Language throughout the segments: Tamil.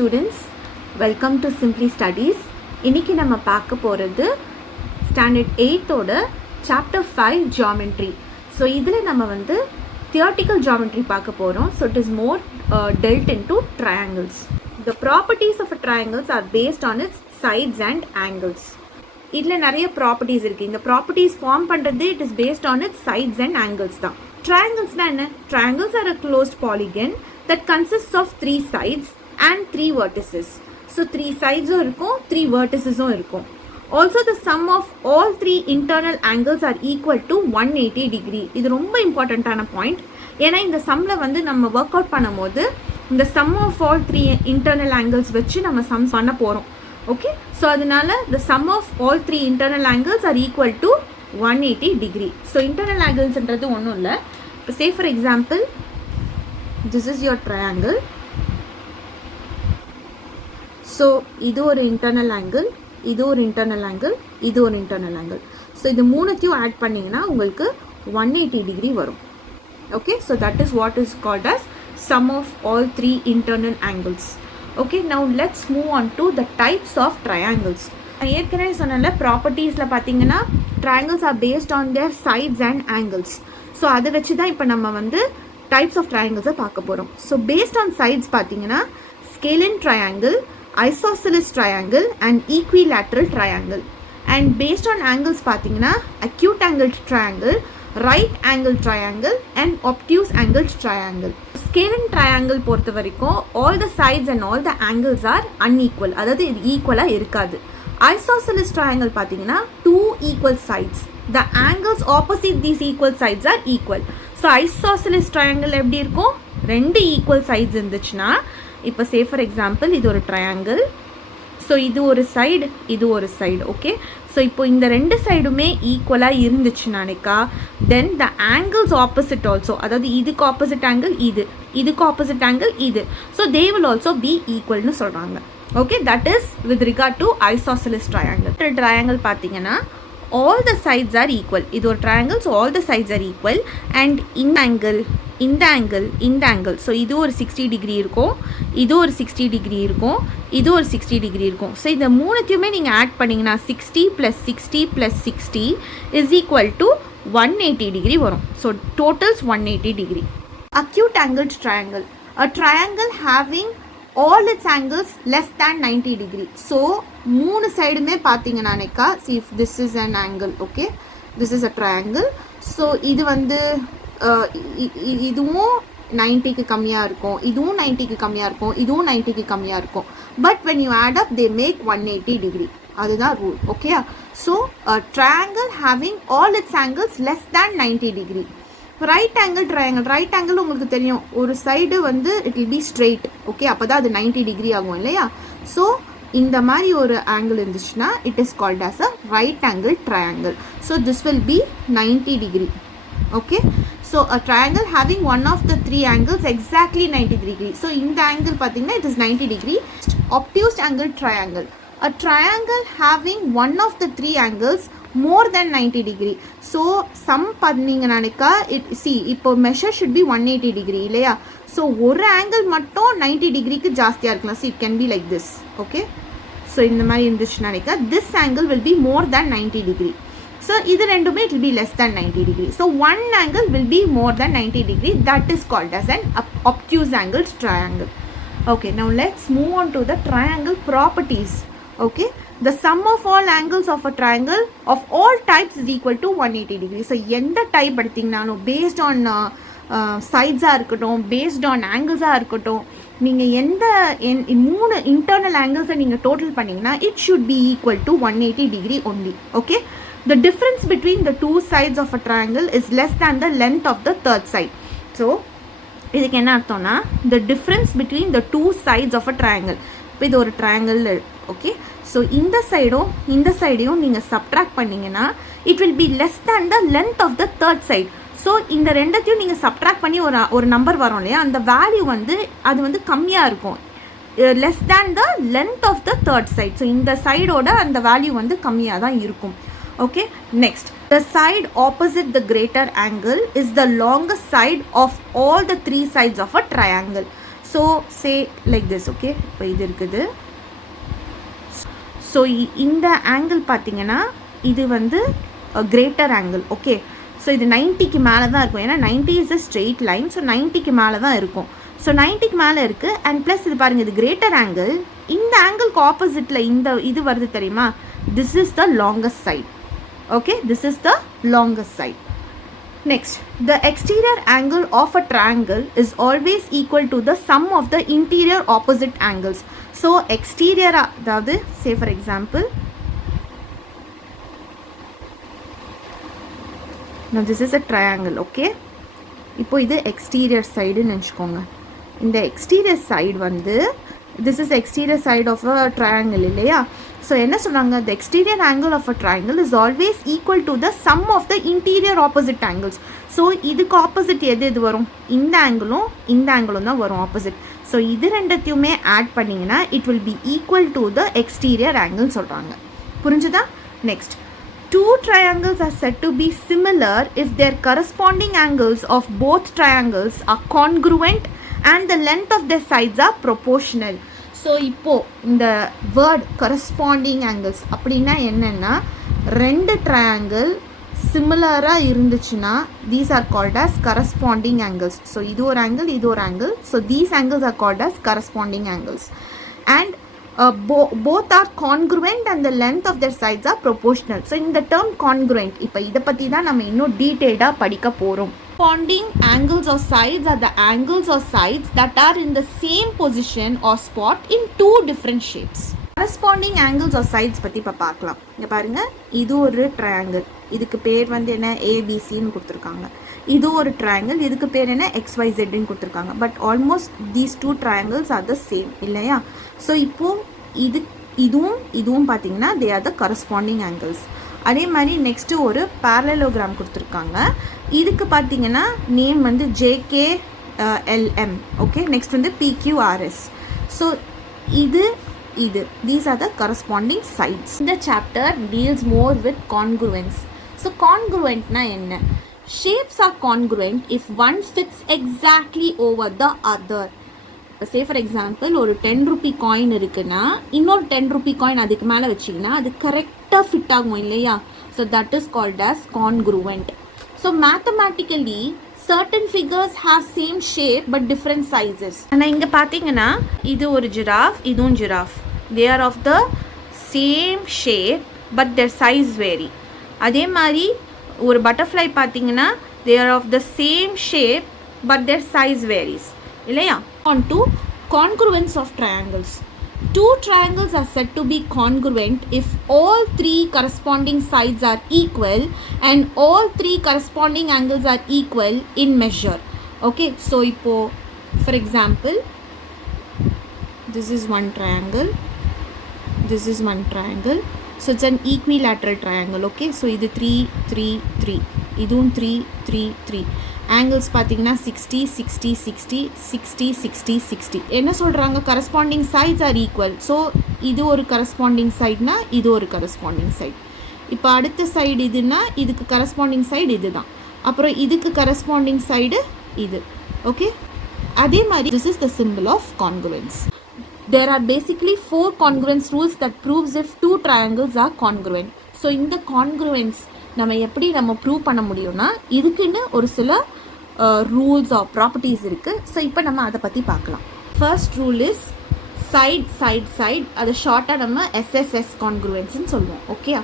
students, welcome to Simply Studies. இன்னைக்கு நம்ம பார்க்க போகிறது ஸ்டாண்டர்ட் 8 ஓட சாப்டர் 5 ஜியோமெட்ரி. ஸோ இதில் நம்ம வந்து தியரிட்டிக்கல் ஜியோமெட்ரி பார்க்க போகிறோம். So it is more dealt into triangles. The properties of a triangles are based on its sides and angles. இதில் நிறைய ப்ராப்பர்ட்டிஸ் இருக்குது. இந்த ப்ராப்பர்ட்டிஸ் ஃபார்ம் பண்ணுறது it is based on its sides and angles தான். ட்ரையாங்கிள்ஸ்னால் என்ன? Triangles are a closed polygon that consists of 3 sides and 3 vertices. So 3 sides இருக்கும், 3 vertices இருக்கும். Also the sum of all 3 internal angles are equal to 180 degree. இது ரொம்ப இம்பார்ட்டண்ட்டான பாயிண்ட். ஏன்னா இந்த சம்மில் வந்து நம்ம ஒர்க் அவுட் பண்ணும்போது இந்த sum of all 3 internal angles வச்சு நம்ம சம் பண்ண போகிறோம். ஓகே, ஸோ அதனால the sum of all 3 internal angles are equal to 180 degree. So internal angles-ன்றது ஒன்றும் இல்லை. இப்போ say for example, this is your triangle. So இது ஒரு இன்டர்னல் ஆங்கிள், இது ஒரு இன்டர்னல் ஆங்கிள், இது ஒரு இன்டர்னல் ஆங்கிள். ஸோ இது மூணுத்தையும் ஆட் பண்ணிங்கன்னா உங்களுக்கு 180 டிகிரி வரும். Okay, so that is what is called as sum of all 3 internal angles. Okay, now let's move on to the types of triangles. நான் ஏற்கனவே சொன்னல ப்ராப்பர்ட்டிஸில் பார்த்தீங்கன்னா triangles are based on their sides and angles. So அதை வச்சு தான் இப்போ நம்ம வந்து டைப்ஸ் ஆஃப் ட்ரையாங்கிள்ஸை பார்க்க போகிறோம். ஸோ பேஸ்ட் ஆன் சைட்ஸ் பார்த்தீங்கன்னா scalene triangle, isosceles triangle and equilateral triangle. And based on angles பார்த்தீங்கன்னா acute angled triangle, right angled triangle and obtuse angled triangle. Scalene triangle பொறுத்த வரைக்கும் all the sides and all the angles are unequal, அதாவது இது ஈக்குவலாக இருக்காது. Isosceles triangle பார்த்தீங்கன்னா 2 equal sides, the angles opposite these equal sides are equal. So isosceles triangle எப்படி இருக்கும்? 2 equal sides இருந்துச்சுன்னா, இப்போ say for example இது ஒரு ட்ரையாங்கிள். ஸோ இது ஒரு சைடு, இது ஒரு சைடு. ஓகே, ஸோ இப்போ இந்த ரெண்டு சைடுமே ஈக்குவலாக இருந்துச்சுனாக்கா then the angles opposite also, அதாவது இதுக்கு ஆப்போசிட் ஆங்கிள் இது, இதுக்கு ஆப்போசிட் ஆங்கிள் இது, so they will also be ஈக்குவல்னு சொல்கிறாங்க. Okay, that is with regard to isosceles triangle. Triangle பார்த்தீங்கன்னா all the sides are equal. இது ஒரு triangle, so all the sides are equal and இந்த angle, இந்த angle, இந்த angle, so இது ஒரு 60 degree இருக்கும், இது ஒரு 60 degree இருக்கும், இது ஒரு 60 degree இருக்கும். ஸோ இந்த மூணுத்தையுமே நீங்கள் ஆட் பண்ணிங்கன்னா 60 + 60 + 60 is equal to 180 degree வரும். So totals 180 degree. Acute angled triangle, a triangle having all its angles less than 90 degree. So மூணு சைடுமே பார்த்தீங்கன்னாக்கா see if this is an angle, okay, this is a triangle. so இது வந்து இதுவும் 90க்கு கம்மியாக இருக்கும், இதுவும் 90க்கு கம்மியாக இருக்கும், இதுவும் 90க்கு கம்மியாக இருக்கும். But when you add up they make 180 degree. அதுதான் rule. Okay, so triangle having all its angles less than 90 degree. Right angle triangle, right angle உங்களுக்கு தெரியும், ஒரு சைடு வந்து it will B straight. Okay, அப்போ தான் அது 90 டிகிரி ஆகும் இல்லையா? ஸோ இந்த மாதிரி ஒரு ஆங்கிள் இருந்துச்சுன்னா it is called as a right angle triangle. So this will be 90 degree. Okay, so a triangle having one of the 3 angles exactly 90 degree. So இந்த ஆங்கிள் பார்த்தீங்கன்னா it is 90 degree. obtuse angle triangle, a triangle having one of the 3 angles more than 90 degree. so sum பண்ணீங்கனாக்கா இப்போ measure should be 180 degree இல்லையா? ஸோ ஒரு ஆங்கிள் மட்டும் 90 டிகிரிக்கு ஜாஸ்தியாக இருக்கலாம். so it can be like this. okay, so இந்த மாதிரி இருந்துச்சுனாக்கா this angle will be more than 90 degree. so இது ரெண்டுமே it will be less than 90 degree. so one angle will be more than 90 degree, that is called as an obtuse angled triangle. okay, now let's move on to the triangle properties. okay, the sum of all angles of a triangle of all types is equal to 180 degree. so எந்த டைப் எடுத்தீங்கனாலும் based on சைட்ஸாக இருக்கட்டும், பேஸ்ட் ஆன் ஆங்கிள்ஸாக இருக்கட்டும், நீங்கள் எந்த மூணு இன்டர்னல் ஆங்கிள்ஸை நீங்கள் டோட்டல் பண்ணிங்கன்னா it should be equal to 180 degree only. Okay, the difference between the 2 sides of a triangle is less than the length of the third side. So இதுக்கு என்ன அர்த்தம்னா the difference between the 2 sides of a triangle. இப்போ இது ஒரு ட்ரையாங்கிள். ஓகே, ஸோ இந்த சைடும் இந்த சைடையும் நீங்கள் சப்ட்ராக்ட் பண்ணிங்கன்னா it will be less than the length of the third side. So இந்த ரெண்டத்தையும் நீங்கள் சப்ட்ராக்ட் பண்ணி ஒரு நம்பர் வரும் இல்லையா, அந்த வேல்யூ வந்து அது வந்து கம்மியாக இருக்கும், less than the length of the third side. So இந்த சைடோட அந்த வேல்யூ வந்து கம்மியாக தான் இருக்கும். Okay, next, the side opposite the greater angle is the longest side of all the 3 sides of a triangle. So say like this. Okay, இப்போ இது இருக்குது. ஸோ இந்த ஆங்கிள் பார்த்தீங்கன்னா இது வந்து கிரேட்டர் ஆங்கிள். ஓகே, ஸோ இது 90க்கு மேலே தான் இருக்கும். ஏன்னா 90 is a straight line. So 90க்கு மேலே தான் இருக்கும். ஸோ 90க்கு மேலே இருக்குது. அண்ட் ப்ளஸ் இது பாருங்கள், இது கிரேட்டர் ஆங்கிள். இந்த ஆங்கிள்க்கு ஆப்போசிட்டில் இந்த இது வருது தெரியுமா? This is the longest side. Okay, this is the longest side. Next, the exterior angle of a triangle is always equal to the sum of the interior opposite angles. So, exterior, அதாவது say for example, now this is a triangle. Okay, இப்போ இது exterior side ன்னு நினச்சிக்கோங்க. இந்த exterior side வந்து this is exterior side of a triangle இல்லையா? ஸோ என்ன சொல்கிறாங்க, the exterior angle of a triangle is always equal to the sum of the interior opposite angles. So இதுக்கு ஆப்போசிட் எது வரும்? இந்த ஆங்கிளும் தான் வரும் ஆப்போசிட். ஸோ இது ரெண்டத்தையுமே ஆட் பண்ணிங்கன்னா it will be equal to the exterior angle சொல்கிறாங்க. புரிஞ்சுதா? Next, two triangles are said to be similar if their corresponding angles of both triangles are congruent and the length of their sides are proportional. So இப்போது இந்த வேர்ட் கரஸ்பாண்டிங் ஆங்கிள்ஸ் அப்படின்னா என்னென்னா, ரெண்டு ட்ரையாங்கிள் சிமிலராக இருந்துச்சுன்னா these are called as corresponding angles. So இது ஒரு ஆங்கிள், இது ஒரு angle. So these angles are called as corresponding angles. And both are congruent and the length of their sides are proportional. So இந்த டேர்ம் congruent, இப்போ இதை பற்றி தான் நம்ம இன்னும் டீட்டெயில்டாக படிக்க போகிறோம். Corresponding angles or sides are the angles or sides that are in the same position or spot in two different shapes. Corresponding angles or sides பற்றி இப்போ பார்க்கலாம். இங்கே பாருங்கள், இது ஒரு ட்ரையாங்கிள். இதுக்கு பேர் வந்து என்ன, ஏபிசின்னு கொடுத்துருக்காங்க. இது ஒரு ட்ரையாங்கிள், இதுக்கு பேர் என்ன, XYZன்னு கொடுத்துருக்காங்க. But almost these two triangles are the same இல்லையா? ஸோ இப்போது இதுவும் பார்த்தீங்கன்னா they are the corresponding angles. அதே மாதிரி நெக்ஸ்ட்டு ஒரு பேரலோகிராம் கொடுத்துருக்காங்க. இதுக்கு பார்த்தீங்கன்னா நேம் வந்து JKLM. ஓகே, நெக்ஸ்ட் வந்து PQRS. ஸோ இது these are the corresponding sides. இந்த chapter deals more with congruence. So கான்குருவன்ட்னா என்ன? Shapes are congruent if one fits exactly over the other. Say for example, ஒரு 10 ரூபி காயின் இருக்குன்னா இன்னொரு 10 ரூபி காயின் அதுக்கு மேலே வச்சிங்கன்னா அது கரெக்டாக ஃபிட் ஆகும் இல்லையா? So that is called as congruent. So mathematically certain figures have same shape but different sizes. ஆனால் இங்கே பார்த்தீங்கன்னா இது ஒரு ஜிராஃப், இதுவும் giraffe. they are of the same shape but their size vary. அதே மாதிரி ஒரு பட்டர்ஃப்ளை பார்த்தீங்கன்னா they are of the same shape but their size varies இல்லையா? On to congruence of triangles. Two triangles are said to be congruent if all three corresponding sides are equal and all three corresponding angles are equal in measure. Okay, so ipo for example, this is one triangle, this is one triangle. So it's an equilateral triangle. Okay, so idu 3 3 3, idum 3 3 3. Angles பார்த்தீங்கன்னா 60 60 60 60 60 60. என்ன சொல்கிறாங்க, corresponding sides are equal. So இது ஒரு கரஸ்பாண்டிங் சைட்னா இது ஒரு கரஸ்பாண்டிங் சைட். இப்போ அடுத்த சைடு இதுன்னா இதுக்கு கரஸ்பாண்டிங் சைடு இது தான். அப்புறம் இதுக்கு கரஸ்பாண்டிங் சைடு இது. ஓகே, அதே மாதிரி this is the simple of congruence. There are basically 4 congruence rules that proves if 2 triangles are congruent. So இந்த கான்குரன்ஸ் நம்ம ப்ரூவ் பண்ண முடியும்னா இதுக்குன்னு ஒரு சில ரூல்ஸ் ஆர் ப்ராப்பர்ட்டிஸ் இருக்குது. ஸோ இப்போ நம்ம அதை பற்றி பார்க்கலாம். First rule is side. அதை ஷார்ட்டாக நம்ம SSS கான்குரன்ஸ்ன்னு சொல்லுவோம். Okay,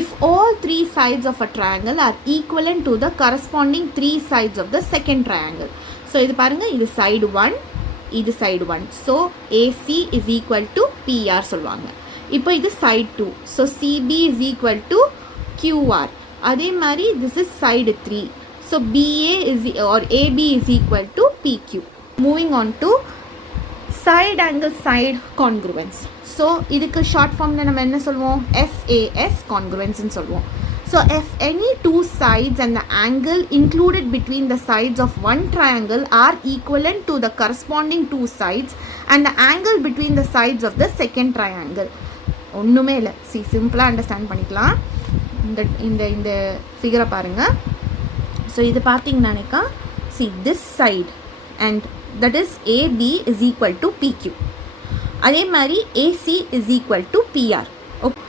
if all 3 sides of a triangle are equivalent to the corresponding 3 sides of the second triangle. So இது பாருங்கள், இது சைடு 1, இது side 1. So AC is equal to PR சொல்லுவாங்க. இப்போ இது side 2. So CB is equal to QR. அதே மாதிரி this is side 3. So BA is or AB is equal to PQ. Moving on to side angle side congruence. So இதுக்கு ஷார்ட் ஃபார்மில் நம்ம என்ன சொல்லுவோம், SAS congruence ன்னு சொல்லுவோம். So if any two sides and the angle included between the sides of one triangle are equivalent to the corresponding two sides and the angle between the sides of the second triangle. ஒன்றுமே இல்லை, சிம்பிளாக அண்டர்ஸ்டாண்ட் பண்ணிக்கலாம். இந்த ஃபிகரை பாருங்கள். ஸோ இது பார்த்தீங்கன்னாக்கா this side and that is AB is equal to PQ. அதே மாதிரி AC is equal to PR.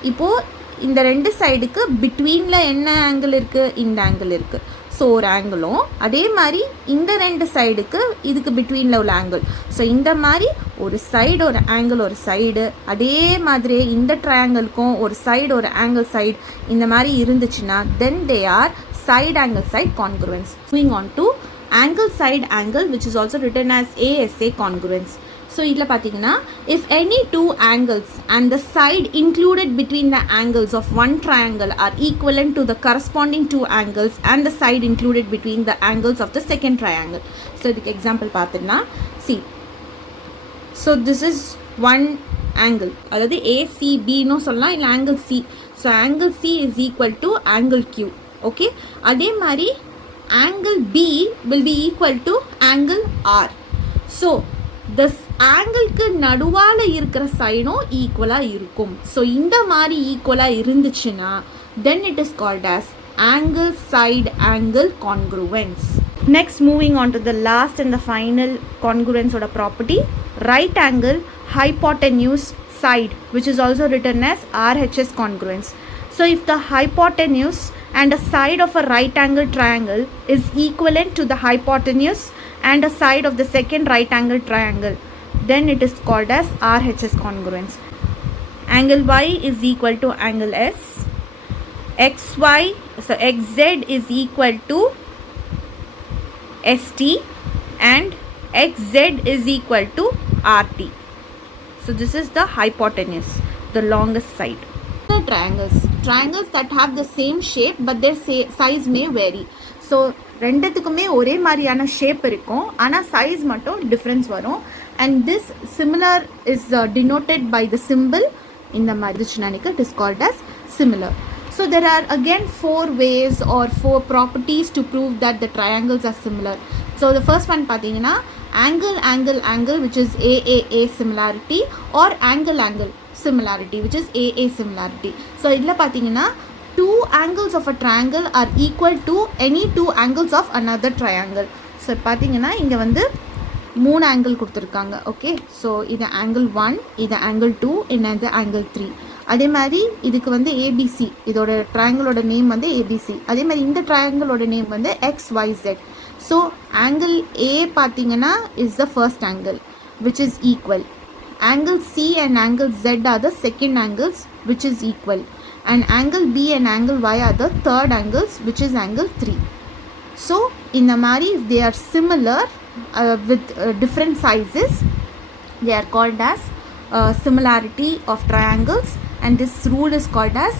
இப்போது இந்த ரெண்டு சைடுக்கு பிட்வீனில் என்ன ஆங்கிள் இருக்குது, இந்த ஆங்கிள் இருக்குது. ஸோ ஒரு ஆங்கிளும் அதே மாதிரி இந்த ரெண்டு சைடுக்கு இதுக்கு பிட்வீனில் உள்ள ஆங்கிள். ஸோ இந்த மாதிரி ஒரு சைடு ஒரு ஆங்கிள் ஒரு சைடு, அதே மாதிரி இந்த ட்ரையாங்கிளுக்கும் ஒரு சைடு ஒரு ஆங்கிள் சைடு இந்த மாதிரி இருந்துச்சுன்னா then they are side angle side congruence. Moving on to angle side angle, which is also written as ASA congruence. So idla pathina, if any two angles and the side included between the angles of one triangle are equivalent to the corresponding two angles and the side included between the angles of the second triangle. So the example pathina, see, so this is one angle, adhaadu ACB no solla illa angle C. So angle C is equal to angle Q. Okay, அதே மாதிரி angle B will be equal to angle R. So this ஆங்கிள்க்கு நடுவால் இருக்கிற சைடும் ஈக்குவலாக இருக்கும். ஸோ இந்த மாதிரி ஈக்குவலாக இருந்துச்சுன்னா then it is called as angle side angle congruence. Next, moving on to the last and the final congruence oda property, right angle hypotenuse side, which is also written as RHS congruence. So if the hypotenuse and a side of a right angle triangle is equivalent to the hypotenuse and a side of the second right angle triangle, then it is called as RHS congruence. Angle Y is equal to angle S, XY, so XZ is equal to ST and XZ is equal to RT. So this is the hypotenuse, the longest side. Triangles that have the same shape but their size may vary. So ரெண்டுத்துக்குமே ஒரே மாதிரியான ஷேப் இருக்கும், ஆனால் சைஸ் மட்டும் டிஃப்ரென்ஸ் வரும். And this similar is denoted by the symbol. இந்த மாதிரி இருந்துச்சுன்னா it is called as similar. So there are again 4 ways or 4 properties to prove that the triangles are similar. So the first one பார்த்தீங்கன்னா angle angle angle, which is AAA similarity, or angle angle similarity, which is AA similarity. So இதில் பார்த்தீங்கன்னா two angles of a triangle are equal to any two angles of another triangle. So பார்த்தீங்கன்னா இங்கே வந்து 3 ஆங்கிள் கொடுத்துருக்காங்க. ஓகே, ஸோ இது ஆங்கிள் 1, இது ஆங்கிள் 2, இது ஆங்கிள் 3. அதே மாதிரி இதுக்கு வந்து ஏபிசி, இதோட ட்ரையாங்கிளோட நேம் வந்து ஏபிசி. அதே மாதிரி இந்த ட்ரையாங்கிளோட நேம் வந்து XYZ. ஸோ ஆங்கிள் ஏ பார்த்தீங்கன்னா is the first angle which is equal. Angle C and angle Z are the second angles which is equal. And angle B and angle Y are the third angles, which is angle 3. So in the mari, if they are similar with different sizes, they are called as similarity of triangles, and this rule is called as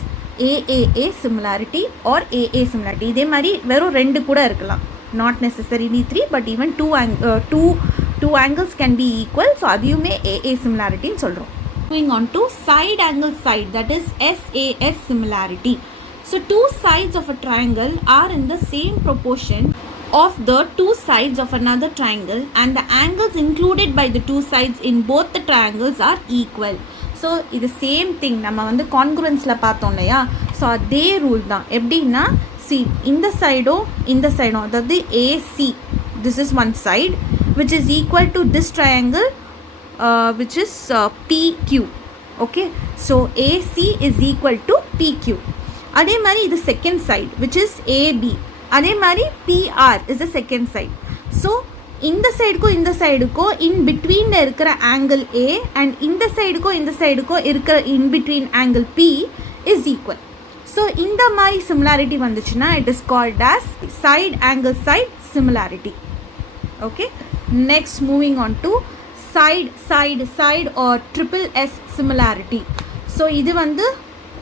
AAA similarity or AA similarity. இதே மாதிரி வெறும் 2 கூட இருக்கலாம், not necessarily 3, but even two angles can be equal. So அதையுமே AA similarity ன்னு சொல்கிறோம். Moving on to side angle side, that is SAS similarity. So two sides of a triangle are in the same proportion of the two sides of another triangle, and the angles included by the two sides in both the triangles are equal. So இது சேம் திங் நம்ம வந்து கான்குரன்ஸில் பார்த்தோம் இல்லையா. ஸோ அதே ரூல் தான். எப்படின்னா சி, இந்த சைடும் இந்த சைடும், அதாவது AC, this is one side which is equal to this triangle which is PQ. Okay, so AC is equal to PQ. அதே மாதிரி இது second side which is AB. அதே மாதிரி PR is the second side. So இந்த சைடுக்கும் இந்த சைடுக்கும் இன் பிட்வீனில் இருக்கிற ஆங்கிள் A அண்ட் இந்த சைடுக்கும் இந்த சைடுக்கும் இருக்கிற in between angle P is equal. So இந்த மாதிரி சிமிலாரிட்டி வந்துச்சுன்னா it is called as side angle side similarity. Okay, next moving on to side or triple S similarity. So இது வந்து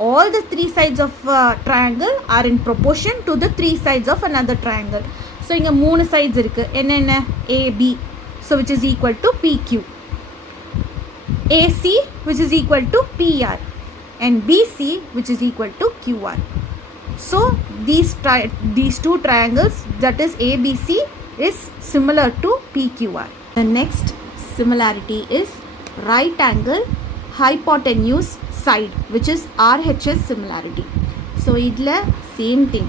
all the 3 sides of triangle are in proportion to the 3 sides of another triangle. So இங்க 3 sides இருக்கு, என்னென்ன AB, so which is equal to PQ, AC which is equal to PR, and BC which is equal to QR. So these two triangles, that is ABC, is similar to PQR. The next similarity is right angle hypotenuse side, which is RHS similarity. So idla same thing,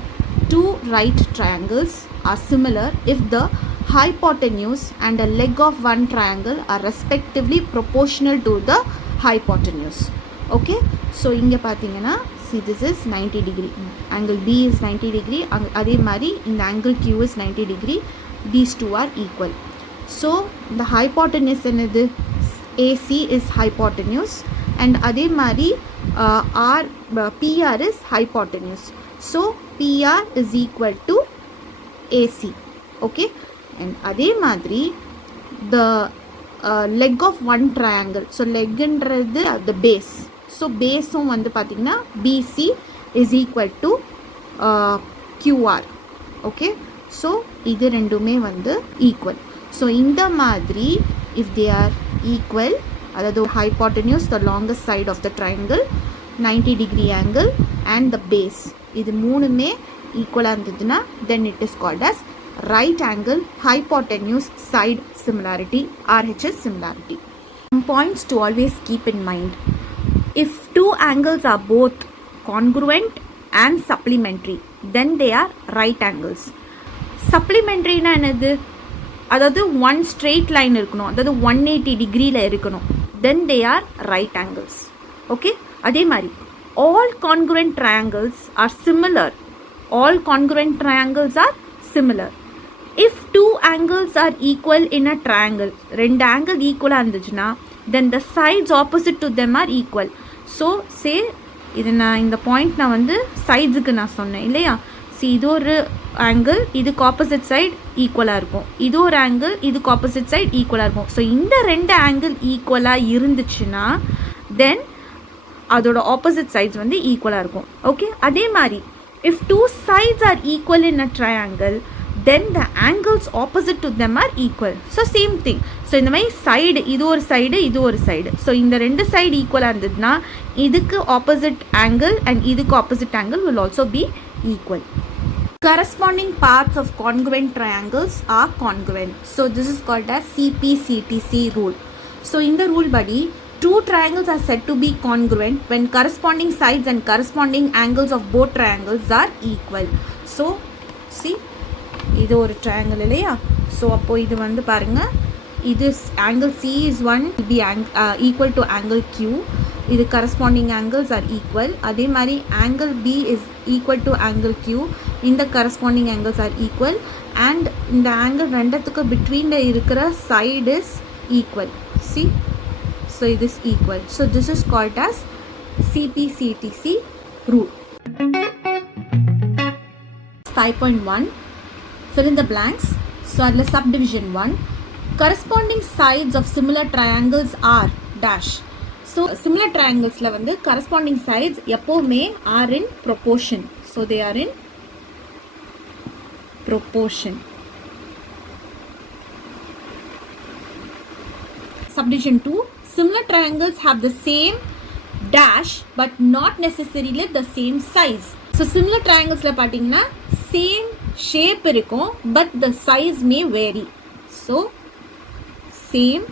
two right triangles are similar if the hypotenuse and a leg of one triangle are respectively proportional to the hypotenuse. Okay, so inga pathina, see this is 90 degree, angle B is 90 degree, adhe mari in the angle Q is 90 degree, these two are equal. So the hypotenuse enadhu, AC is hypotenuse, and adhe mari PR is hypotenuse. So PR is equal to AC. Okay, and adhe madri the leg of one triangle, so leg என்றது the base, so base வந்து பாத்தீங்கன்னா BC is equal to QR. Okay, so இது ரெண்டுமே வந்து equal. So இந்த மாதிரி if they are equal, அதாவது hypotenuse, the longest side of the triangle, 90 degree angle and the base, இது மூணுமே equal இருந்ததுன்னா then it is called as right angle hypotenuse side similarity, RHS similarity. Some points to always keep in mind: if two angles are both congruent and supplementary, then they are right angles. Supplementary na enadhu, அதாவது one straight line இருக்கணும், அதாவது 180 degreeல இருக்கணும், then they are right angles. Okay, அதே மாதிரி all congruent triangles are similar, all congruent triangles are similar. If two angles are equal in a triangle, ரெண்டு angle equal இருந்துச்சுன்னா then the sides opposite to them are equal. So say இது நான் இந்த பாயிண்ட் நான் வந்து சைட்ஸுக்கு நான் சொன்னேன் இல்லையா, see இது ஒரு ஆங்கிள், இதுக்கு ஆப்போசிட் சைடு ஈக்குவலாக இருக்கும், இது ஒரு ஆங்கிள், இதுக்கு ஆப்போசிட் சைடு ஈக்குவலாக இருக்கும். ஸோ இந்த ரெண்டு ஆங்கிள் ஈக்குவலாக இருந்துச்சுன்னா தென் அதோட ஆப்போசிட் சைட்ஸ் வந்து ஈக்குவலாக இருக்கும். ஓகே, அதே மாதிரி if two sides are equal in a triangle, then the angles opposite to them are equal. So same thing. So இந்த மாதிரி சைடு, இது ஒரு சைடு, இது ஒரு சைடு, ஸோ இந்த ரெண்டு சைடு ஈக்குவலாக இருந்ததுன்னா இதுக்கு ஆப்போசிட் ஆங்கிள் அண்ட் இதுக்கு opposite angle will also be equal. Corresponding paths of congruent triangles are congruent. So this is called as CP-CTC rule. So in the rule body, two triangles are said to be congruent when corresponding sides and corresponding angles of both triangles are equal. So see, இது ஒரு triangle இல்லையா, ஸோ அப்போ இது வந்து பாருங்க, இது angle C is 1 will be equal to angle Q, இது corresponding angles are equal. அதே மாதிரி angle B is equal to angle Q, இந்த corresponding angles are equal, and இந்த angle ரெண்டத்துக்கு between இருக்கிற side is equal. See, so it is equal. So this is called as CP-CTC rule. 5.1, fill in the blanks. So adla subdivision 1, corresponding sides of similar triangles are dash. So similar triangles la vandu corresponding sides எப்பவுமே are in proportion. So they are in proportion. Subdivision 2, similar triangles have the same dash but not necessarily the same size. So similar triangles la பாத்தீங்கன்னா same shape இருக்கும் but the size may vary. So same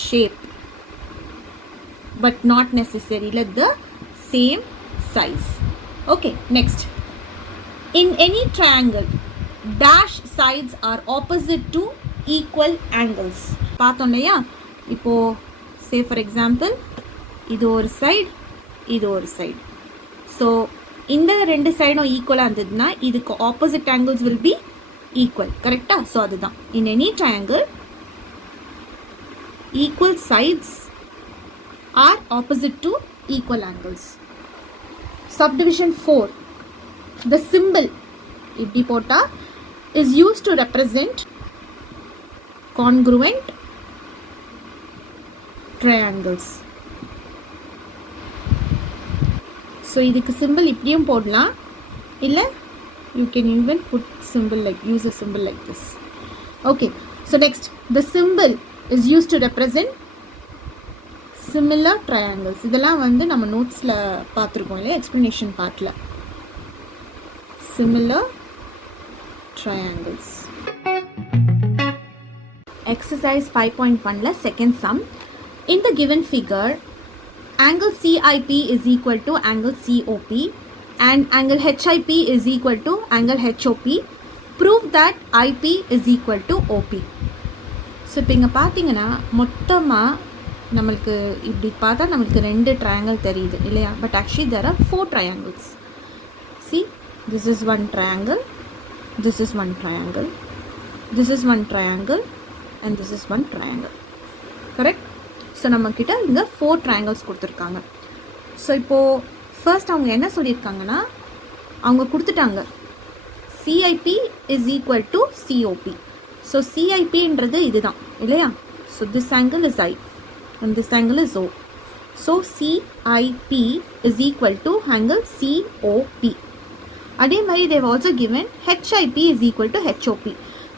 shape but not necessarily the same size. Okay, next, in any triangle dash sides are opposite to equal angles. பார்த்தோம் இல்லையா, இப்போ say for example இது ஒரு சைடு, இது ஒரு சைடு, ஸோ இந்த ரெண்டு சைடும் ஈக்குவலாக இருந்ததுன்னா இதுக்கு opposite angles will be equal. கரெக்டாக? ஸோ அதுதான் in any triangle equal sides are opposite to equal angles. Subdivision 4, the symbol இப்படி போட்டால் is use to represent congruent triangles. So இதுக்கு சிம்பிள் இப்படியும் போடலாம், இல்லை you can even put symbol like use a symbol like this. Okay, so next, the symbol is use to represent similar triangles. இதெல்லாம் வந்து நம்ம நோட்ஸில் பார்த்துருக்கோம் இல்லையா, எக்ஸ்ப்ளனேஷன் பார்ட்டில். Similar triangles. Exercise 5.1 second sum. In the given figure, angle CIP is equal to angle COP and angle HIP is equal to angle HOP. prove that IP is equal to OP. So இப்போ இங்கே பார்த்தீங்கன்னா மொத்தமாக நம்மளுக்கு இப்படி பார்த்தா நம்மளுக்கு 2 ட்ரையாங்கிள் தெரியுது இல்லையா? But actually there are 4 triangles. See, this is one triangle, this is one triangle, this is one triangle, and this is one triangle. Correct? So நம்மக்கிட்ட இங்கே 4 triangles கொடுத்துருக்காங்க. ஸோ இப்போது ஃபர்ஸ்ட் அவங்க என்ன சொல்லியிருக்காங்கன்னா, அவங்க கொடுத்துட்டாங்க CIP is equal to COP. So CIPன்றது இதுதான் இல்லையா? So this angle is I and this angle is O. So CIP is equal to angle COP. அதே மாதிரி they have also given HIP is equal to HOP.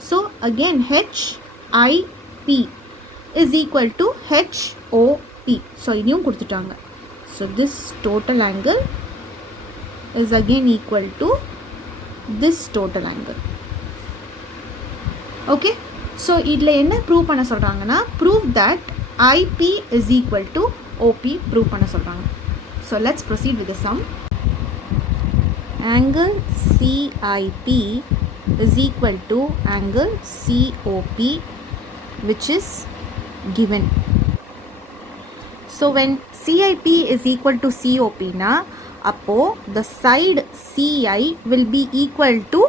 So again HIP is equal to HOP. So இதையும் கொடுத்துட்டாங்க. So this total angle is again equal to this total angle. Okay, so இதில் என்ன ப்ரூவ் பண்ண சொல்கிறாங்கன்னா, prove that IP is equal to OP prove பண்ண சொல்கிறாங்க. So let's proceed with the sum. Angle CIP is equal to angle COP, which is given. So when CIP is equal to COP na, appo the side CI will be equal to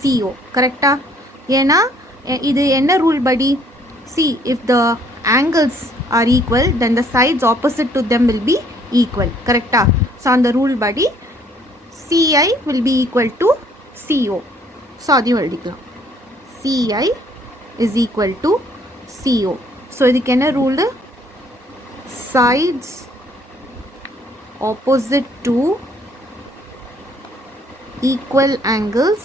CO. Correcta? ஏன்னா இது என்ன ரூல் படி? See, if the angles are equal, then the sides opposite to them will be equal. Correcta? So on the rule body CI will be equal to CO. So அதையும் எழுதிக்கலாம். CI is equal to CO. So இதுக்கு என்ன rule? Sides opposite to equal angles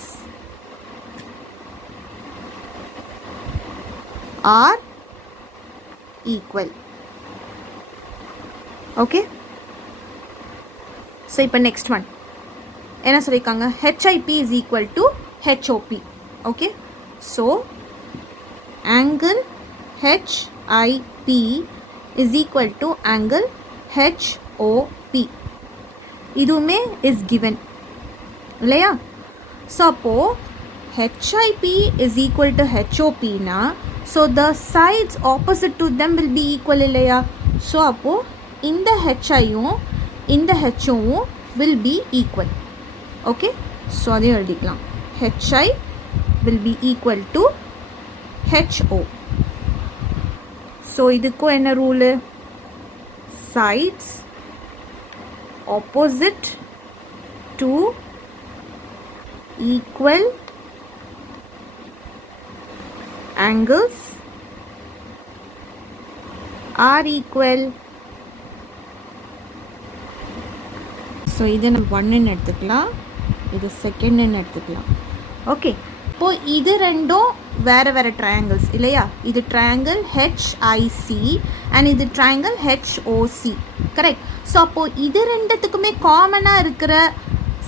are equal. Okay, so இப்போ next one என்ன சொல்லிருக்காங்க? HIP is equal to HOP. Okay, so angle HIP is equal to angle HOP. இதுவுமே is given இல்லையா? ஸோ அப்போது HIP is equal to HOP na, so the sides opposite to them will be equal இல்லையா? ஸோ அப்போது இந்த HIயும் இந்த HOவும் will be equal. Okay, so அதையும் எழுதிக்கலாம். HI will be equal to HO. So இதுக்கும் என்ன rule? Sides opposite to equal angles are equal. So இதை நம்ம 1ன்னு எடுத்துக்கலாம், இது 2ன்னு எடுத்துக்கலாம். ஓகே, இப்போது இது ரெண்டும் வேறு வேறு ட்ரையாங்கிள்ஸ் இல்லையா? இது ட்ரையாங்கிள் HIC அண்ட் இது ட்ரையாங்கிள் HOC. கரெக்ட். ஸோ அப்போது இது ரெண்டுத்துக்குமே காமனாக இருக்கிற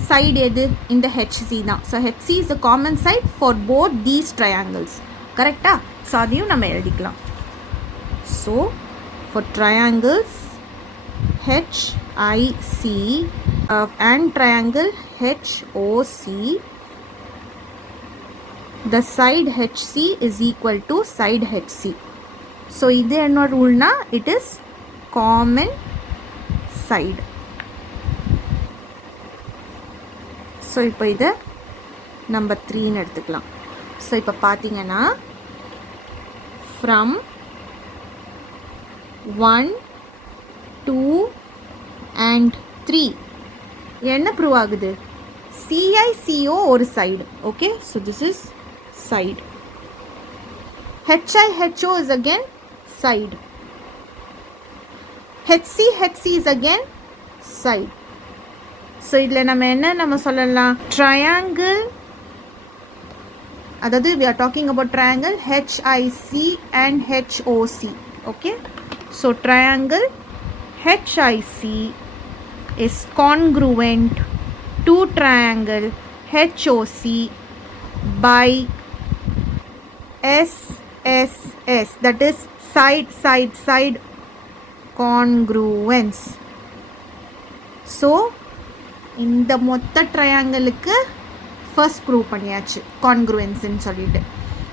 சைடு எது? இந்த HC தான். So HC is the common side for both these triangles. கரெக்டா? ஸோ அதையும் நம்ம எழுதிக்கலாம். So for triangles HIC and triangle HOC, the side HC is equal to side HC. So இது என்ன ரூல்னா, it is common side. So இப்போ இதை நம்பர் 3ன்னு எடுத்துக்கலாம். ஸோ இப்போ பார்த்தீங்கன்னா ஃப்ரம் 1, 2 and 3 என்ன ப்ரூவ் ஆகுது? CICO ஒரு side. Okay, so this is side. HIHO is again side. HC is again side. So இதில் நம்ம சொல்லலாம், ட்ரையாங்கிள், அதாவது we are talking about triangle HIC and HOC. okay, so triangle HIC is congruent to triangle HOC by SSS, that is side congruence. So இந்த மொத்த ட்ரையாங்கிளுக்கு ஃபர்ஸ்ட் ப்ரூவ் பண்ணியாச்சு கான்க்ருவன்ஸ்ன்னு சொல்லிட்டு.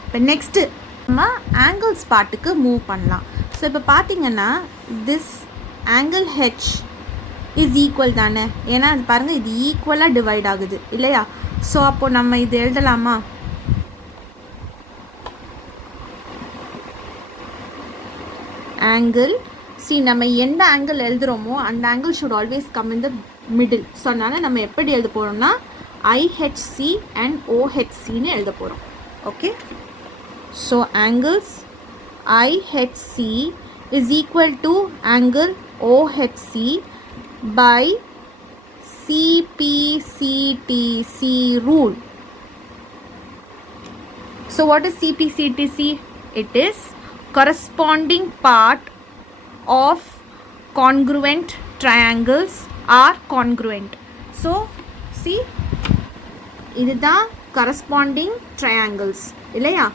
இப்போ நெக்ஸ்ட்டு நம்ம ஆங்கிள்ஸ் பார்ட்டுக்கு மூவ் பண்ணலாம். ஸோ இப்போ பார்த்தீங்கன்னா this angle H is equal தானே, ஏன்னா அது பாருங்கள் இது ஈக்குவலாக டிவைட் ஆகுது இல்லையா. ஸோ அப்போது நம்ம இது எழுதலாமா? ஆங்கிள் நம்ம எந்த ஆங்கிள் எழுதுகிறோமோ அந்த angle should always come in the middle. So அதனால் நம்ம எப்படி எழுத போகிறோம்னா ஐஹெச்சி அண்ட் ஓஹெச்சின்னு எழுத போகிறோம். Okay, so angles IHC is equal to angle OHC by CPCTC rule. So what is CPCTC? It is corresponding part of congruent triangles are congruent. So see, இதுதான் corresponding triangles இல்லையா.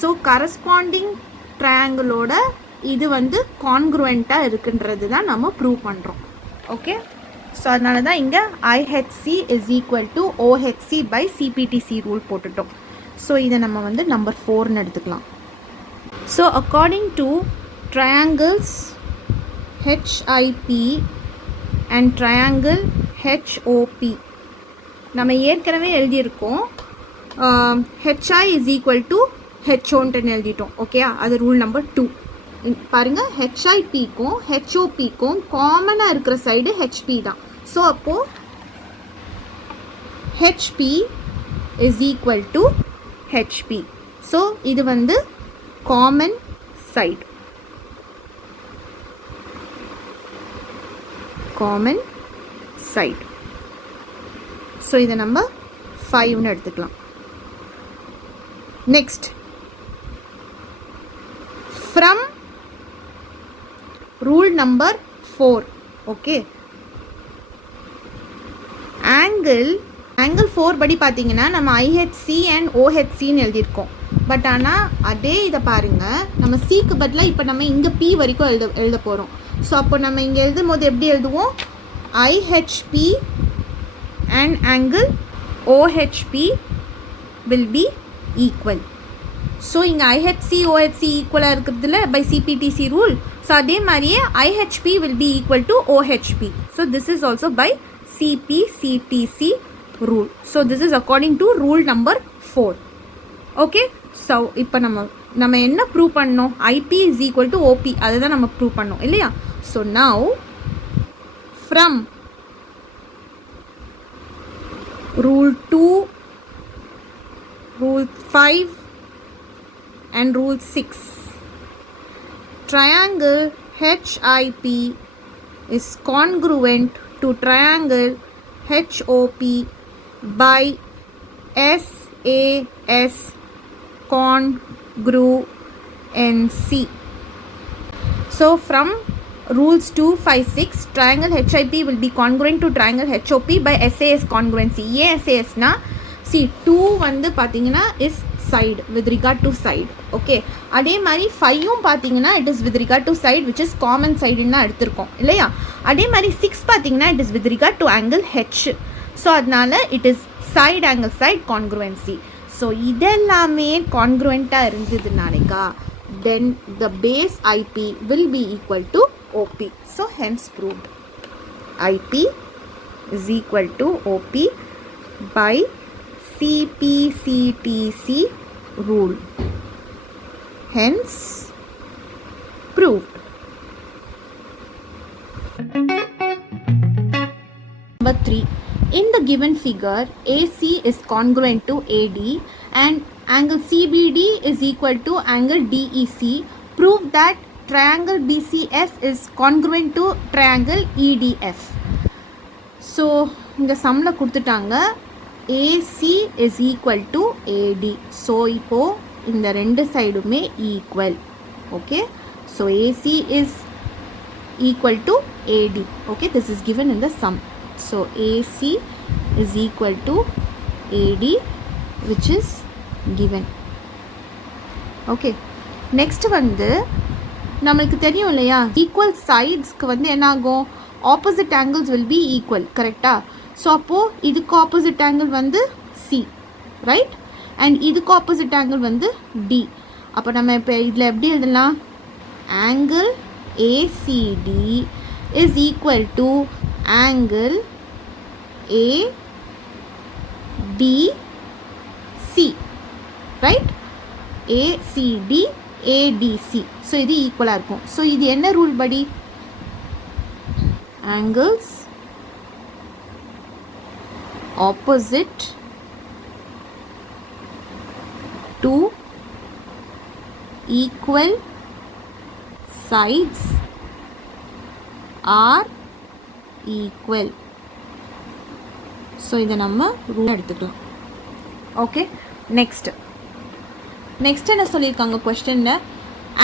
ஸோ corresponding triangleோட இது வந்து கான்க்ருவெண்ட்டாக இருக்குன்றது தான் நம்ம ப்ரூவ் பண்ணுறோம். ஓகே, ஸோ அதனால தான் இங்கே IHC is equal to OHC by CPTC rule போட்டுட்டோம். ஸோ இதை நம்ம வந்து நம்பர் 4ன்னு எடுத்துக்கலாம். So according to triangles HIP and triangle HOP நம்ம ஏற்கனவே எழுதியிருக்கோம். ஹெச்ஐ இஸ் ஈக்குவல் டு ஹெச்ஓன்ட்டுன்னு எழுதிட்டோம். ஓகே, அது ரூல் நம்பர் 2. பாருங்கள், ஹெச்ஐபிக்கும் ஹெச்ஓபிக்கும் காமனாக இருக்கிற சைடு ஹெச்பி தான். ஸோ அப்போது HP is equal to HP. So இது வந்து common side, common side. So இதை நம்ம 5ன்னு எடுத்துக்கலாம். Next, from rule number 4. okay, angle 4 படி பார்த்தீங்கன்னா நம்ம ஐஹெச்சி அண்ட் ஓஹெச்சின்னு எழுதியிருக்கோம். பட் ஆனால் அதே இதை பாருங்கள், நம்ம சிக்கு பதிலாக இப்போ நம்ம இங்கே பி வரைக்கும் எழுத போகிறோம். ஸோ அப்போ நம்ம இங்கே எழுதும் போது எப்படி எழுதுவோம்? IHP and angle OHP will be equal. So இங்கே ஐஹெச்சி ஓஹெச்சி ஈக்குவலாக இருக்கிறதுல பை சிபிடிசி ரூல். ஸோ அதே மாதிரியே IHP will be equal to OHP. So this is also by CPCTC rule. So this is according to rule number 4. Okay, so இப்போ நம்ம என்ன ப்ரூவ் பண்ணோம்? IP is equal to OP, அதை தான் நம்ம ப்ரூவ் பண்ணோம் இல்லையா. So now from rule 2, rule 5 and rule 6, triangle HIP is congruent to triangle HOP by SAS congruency. So from rules 2, 5, 6, triangle HIP will be congruent to triangle HOP by SAS congruency. ஏன் SAS னா see 2 வந்து பார்த்தீங்கன்னா is side with regard to side. Okay, அதே மாதிரி 5ம் பார்த்தீங்கன்னா it is with regard to side which is common side ன்னு எடுத்திருக்கோம் இல்லையா. அதே மாதிரி 6 பார்த்தீங்கன்னா it is with regard to angle H. So அதனால it is side angle side congruency. So இதெல்லாமே கான்க்ருவெண்ட்டாக இருந்ததுனாலேக்கா then the base IP will be equal to OP. So hence proved IP is equal to OP by CPCTC rule. Hence proved. Number 3. In the given figure, AC is congruent to AD and angle CBD is equal to angle DEC. Prove that triangle BCF is congruent to triangle EDF. So இந்த சம்ல கொடுத்துட்டாங்க AC is equal to AD. So இப்போது இந்த ரெண்டு சைடுமே equal. Okay, so AC is equal to AD. Okay, this is given in the sum. So AC is equal to AD which is given. Okay, next வந்து நம்மளுக்கு தெரியும் இல்லையா, ஈக்குவல் சைட்ஸ்க்கு வந்து என்ன ஆகும்? Opposite angles will be equal. கரெக்டாக? ஸோ அப்போது இதுக்கு ஆப்போசிட் ஆங்கிள் வந்து C. ரைட். அண்ட் இதுக்கு ஆப்போசிட் ஆங்கிள் வந்து டி. அப்போ நம்ம இப்போ இதில் எப்படி எழுதலாம்? Angle ACD is equal to angle ADC, right. ACD ADC. So இது ஈக்குவலாக இருக்கும். ஸோ இது என்ன ரூல் படி? Angles opposite to equal sides are equal. So இதை நம்ம ரூல் எடுத்துக்கலாம். ஓகே, நெக்ஸ்ட் என்ன சொல்லியிருக்காங்க கொஸ்டினில்?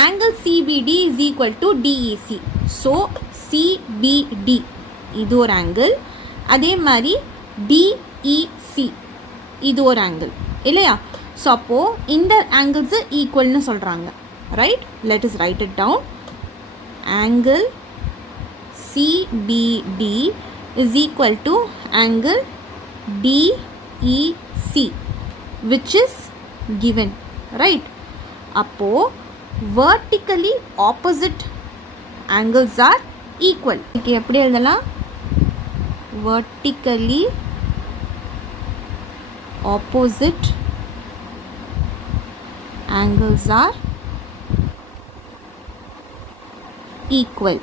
Angle CBD is equal to DEC. So CBT இது ஒரு ஆங்கிள், அதே மாதிரி டிஇசி இது ஒரு ஆங்கிள் இல்லையா? ஸோ அப்போது இந்த ஆங்கிள்ஸு ஈக்குவல்னு சொல்கிறாங்க, right. Let is write it down. Angle CBD is equal to angle DEC which is given, right. அப்போது vertically opposite angles are equal. இதுக்கு எப்படி எழுதலாம்? vertically opposite angles are equal.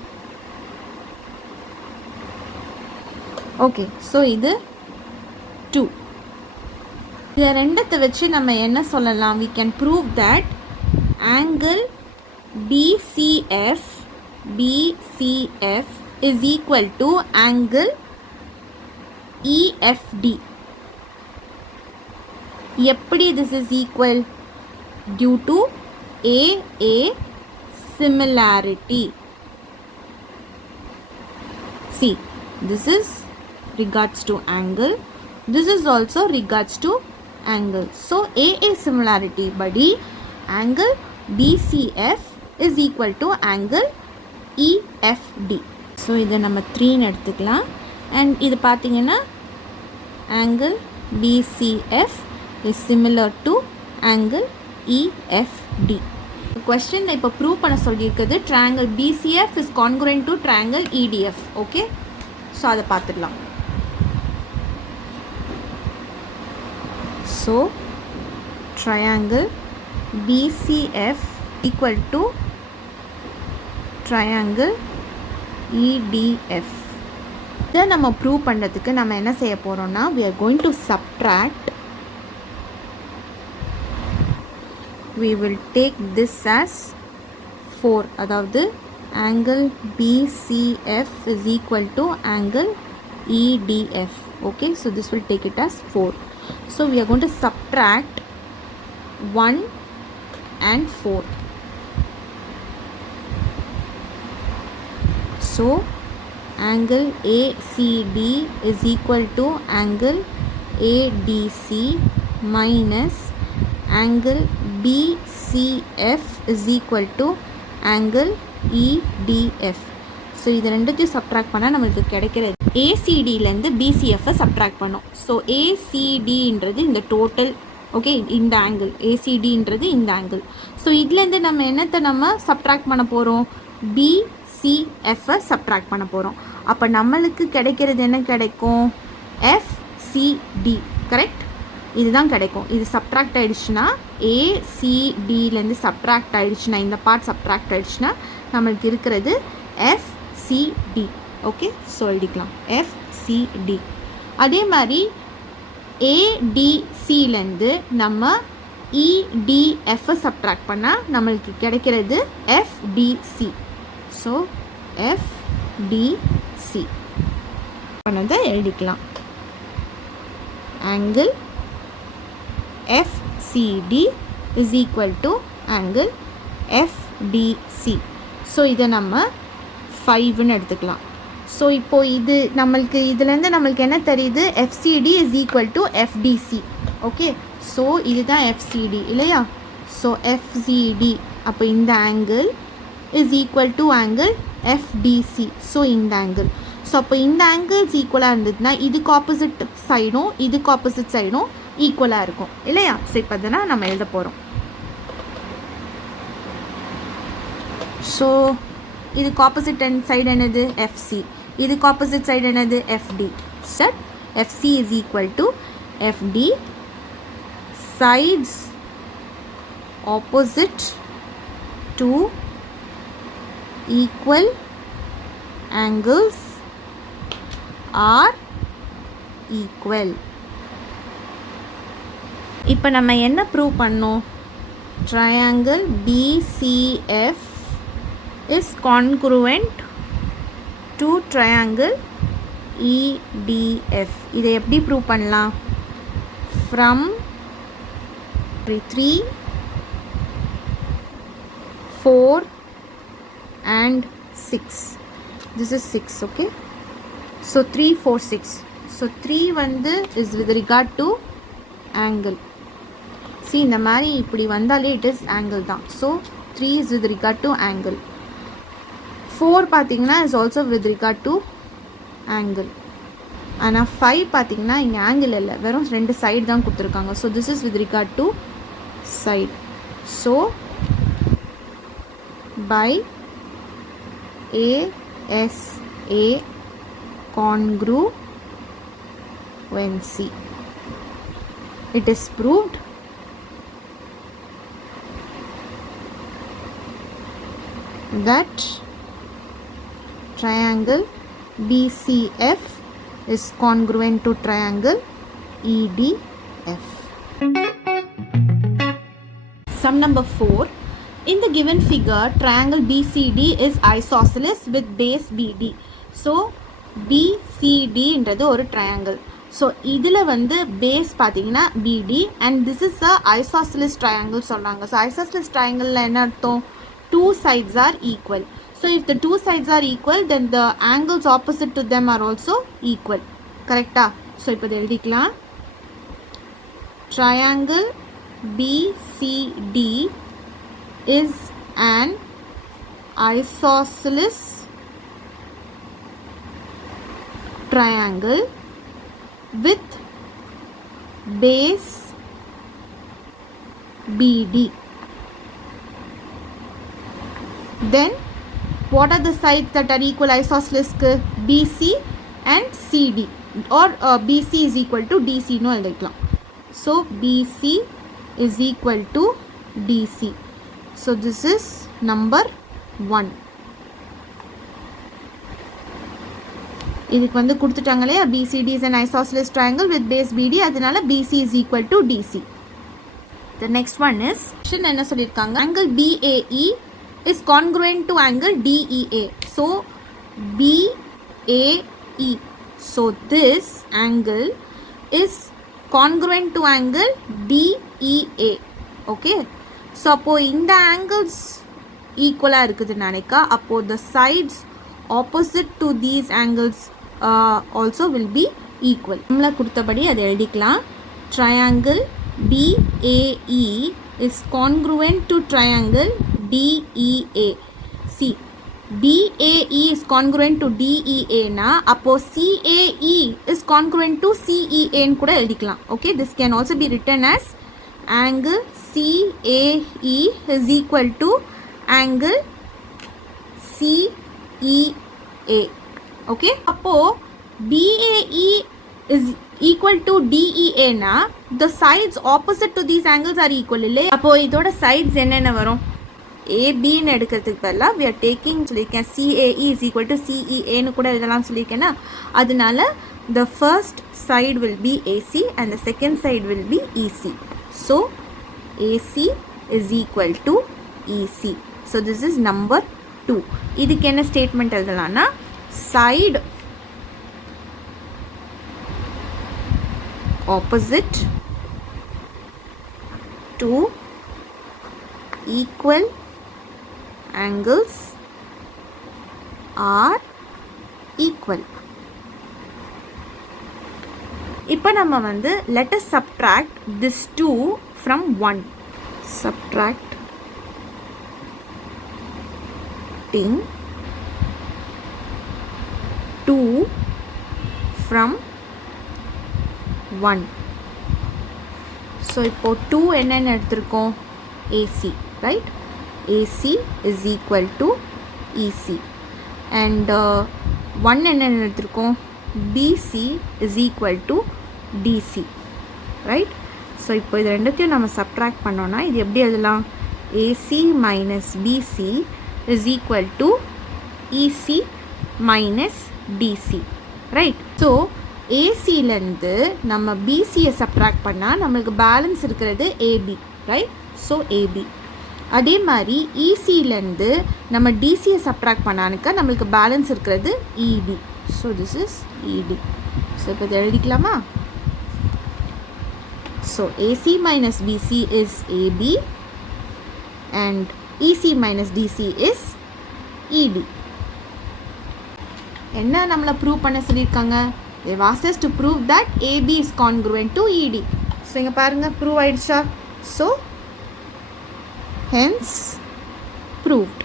Okay, so இது 2. இதை ரெண்டத்தை வச்சு நம்ம என்ன சொல்லலாம்? we can prove that angle BCF is equal to angle EFD. எப்படி this is equal? due to a similarity. See, this is regards to angle, this is also regards to angle. So a similarity badi angle BCF is equal to angle EFD. So இதை நம்ம 3 எடுத்துக்கலாம். and இது பார்த்தீங்கன்னா angle BCF is similar to angle EFD. Question இப்போ ப்ரூவ் பண்ண சொல்லியிருக்குது triangle BCF is congruent to triangle EDF. Okay, so அதை பார்த்துடலாம். So triangle BCF equal to triangle EDF. இதை நம்ம ப்ரூவ் பண்ணுறதுக்கு நம்ம என்ன செய்ய போகிறோம்னா we are going to subtract. we will take this as 4. அதாவது angle BCF is equal to angle EDF. okay, so this will take it as 4. so we are going to subtract 1 and 4. so angle ACD is equal to angle ADC minus angle BCF is equal to angle EDF. So இது ரெண்டுத்தையும் சப்ட்ராக்ட் பண்ணால் நம்மளுக்கு கிடைக்கிறது ஏசிடியிலேருந்து பிசிஎஃப்பை சப்ட்ராக்ட் பண்ணோம். ஸோ ஏசிடின்றது இந்த டோட்டல், ஓகே, இந்த ஆங்கிள் ஏசிடின்றது இந்த ஆங்கிள். ஸோ இதுலேருந்து நம்ம என்னத்தை நம்ம சப்ட்ராக்ட் பண்ண போகிறோம்? பிசிஎஃப்பை சப்ட்ராக்ட் பண்ண போகிறோம். அப்போ நம்மளுக்கு கிடைக்கிறது என்ன கிடைக்கும்? FCD, correct. இதுதான் கிடைக்கும். இது சப்ட்ராக்ட் ஆகிடுச்சுன்னா ஏசிடியிலேருந்து சப்ட்ராக்ட் ஆகிடுச்சுன்னா இந்த பார்ட் சப்ட்ராக்ட் ஆகிடுச்சுன்னா நம்மளுக்கு இருக்கிறது எஃப்சிடி. ஓகே, ஸோ எழுதிக்கலாம் எஃப்சிடி. அதே மாதிரி ஏடிசிலேருந்து நம்ம இடிஎஃப்பை சப்ட்ராக்ட் பண்ணால் நம்மளுக்கு கிடைக்கிறது எஃப்டிசி. ஸோ எஃப்டிசி பண்ணதை எழுதிக்கலாம். Angle FCD is equal to angle FDC. So இதை நம்ம 5ன்னு எடுத்துக்கலாம். ஸோ இப்போது இது நம்மளுக்கு இதுலேருந்து நம்மளுக்கு என்ன தெரியுது? FCD is equal to FDC. Okay, so இதுதான் FCD இல்லையா? ஸோ FCD அப்போ இந்த angle is equal to angle FDC. So இந்த ஆங்கிள். ஸோ அப்போ இந்த ஆங்கிள்ஸ் ஈக்குவலாக இருந்ததுன்னா இதுக்கு ஆப்போசிட் சைடும் இதுக்கு ஆப்போசிட் சைடும் ஈக்குவலாக இருக்கும் இல்லையா? ஸோ இப்போ தான் நம்ம எழுத போகிறோம். ஸோ இதுக்கு ஆப்போசிட் சைடு என்னது? எஃப்சி. இதுக்கு ஆப்போசிட் சைடு என்னது? FD. Set FC is equal to FD sides opposite to equal angles are equal. இப்போ நம்ம என்ன ப்ரூவ் பண்ணோம்? triangle BCF is congruent to triangle EDF. இதை எப்படி ப்ரூவ் பண்ணலாம்? from 3, 4 and 6. This is 6. Okay, so 3, 4, 6. so 3 வந்து is with regard to angle. see இந்த மாதிரி இப்படி வந்தாலே it is angle தான். so 3 is with regard to angle. 4 பார்த்தீங்கன்னா is also with regard to angle. ஆனால் 5 பார்த்தீங்கன்னா இங்கே ஆங்கிள் இல்லை, வெறும் 2 சைடு தான் கொடுத்துருக்காங்க. So this is with regard to side. So by ASA congruency it is proved that triangle BCF is congruent to triangle EDF. Sum number 4. In the given figure, triangle BCD is isosceles with base BD. So BCD என்றது ஒரு triangle. So இதில் வந்து base பார்த்தீங்கன்னா BD and this is a isosceles triangle சொல்கிறாங்க. So isosceles triangle என்ன அர்த்தம்? Two sides are equal. So if the two sides are equal, then the angles opposite to them are also equal. Correcta? So இப்போ எழுதிக்கலாம். Triangle BCD is an isosceles triangle with base BD. Then what are the sides that are equal isosceles? BC and CD, or BC is equal to DC no எழுதிக்கலாம். So BC is equal to DC. So this is number 1. இதுக்கு வந்து கொடுத்துட்டாங்க இல்லையா? BCD is an isosceles triangle with base BD, அதனால BC is equal to DC. The next one is என்ன சொல்லியிருக்காங்க? angle BAE is congruent to angle DEA. So BAE, so this angle is congruent to angle DEA. okay, so அப்போ இந்த angles equal-ஆ இருக்குது நினைக்கா, அப்போ the sides opposite to these angles also will be equal. நம்மள கொடுத்தபடி அதை எழுதிக்கலாம். triangle BAE is congruent to triangle DEA. See, BAE is congruent to DEA na, appo CAE is congruent to CEA nu kuda எழுதிக்கலாம். okay, this can also be written as angle CAE is equal to angle CEA. okay, appo BAE is equal to DEA na, the sides opposite to these angles are equal ille. appo idoda sides enna varum? AB ன்னு எடுக்கிறதுக்கு பதிலாக we are taking சொல்லியிருக்கேன் CAE is equal to CEA ன்னு கூட எழுதலாம் சொல்லியிருக்கேன்னா, அதனால the first side will be AC and the second side will be EC. So AC is equal to EC. So this is number 2. இதுக்கு என்ன statement எழுதலாம்னா, side opposite to equal angles are equal. இப்போ நம்ம வந்து let us subtract this 2 from 1. Subtracting 2 from 1. So இப்போ 2 என்னென்னு எடுத்திருக்கோம், AC, right? AC is equal to EC. And 1 என்னென்னு எடுத்திருக்கோம், BC is equal to DC, right? So இப்போ இது ரெண்டுத்தையும் நம்ம சப்ட்ராக்ட் பண்ணோன்னா இது எப்படி எழுதலாம், AC minus BC is equal to EC minus DC, right? So ஏசியிலேருந்து நம்ம பிசியை சப்ட்ராக்ட் பண்ணால் நம்மளுக்கு பேலன்ஸ் இருக்கிறது ஏபி, ரைட்? So AB. அதே மாதிரி இசியிலேருந்து நம்ம டிசியை சப்ட்ராக்ட் பண்ணானுக்க நம்மளுக்கு பேலன்ஸ் இருக்கிறது ED. So this is ED. So இப்போ இதை எழுதிக்கலாமா? So AC minus BC is AB and EC minus DC is ED. என்ன நம்மளை ப்ரூவ் பண்ண சொல்லியிருக்காங்க? they asked us to prove that AB is congruent to ED. So இங்கே பாருங்கள், ப்ரூவ் ஆயிடுச்சா? So hence proved.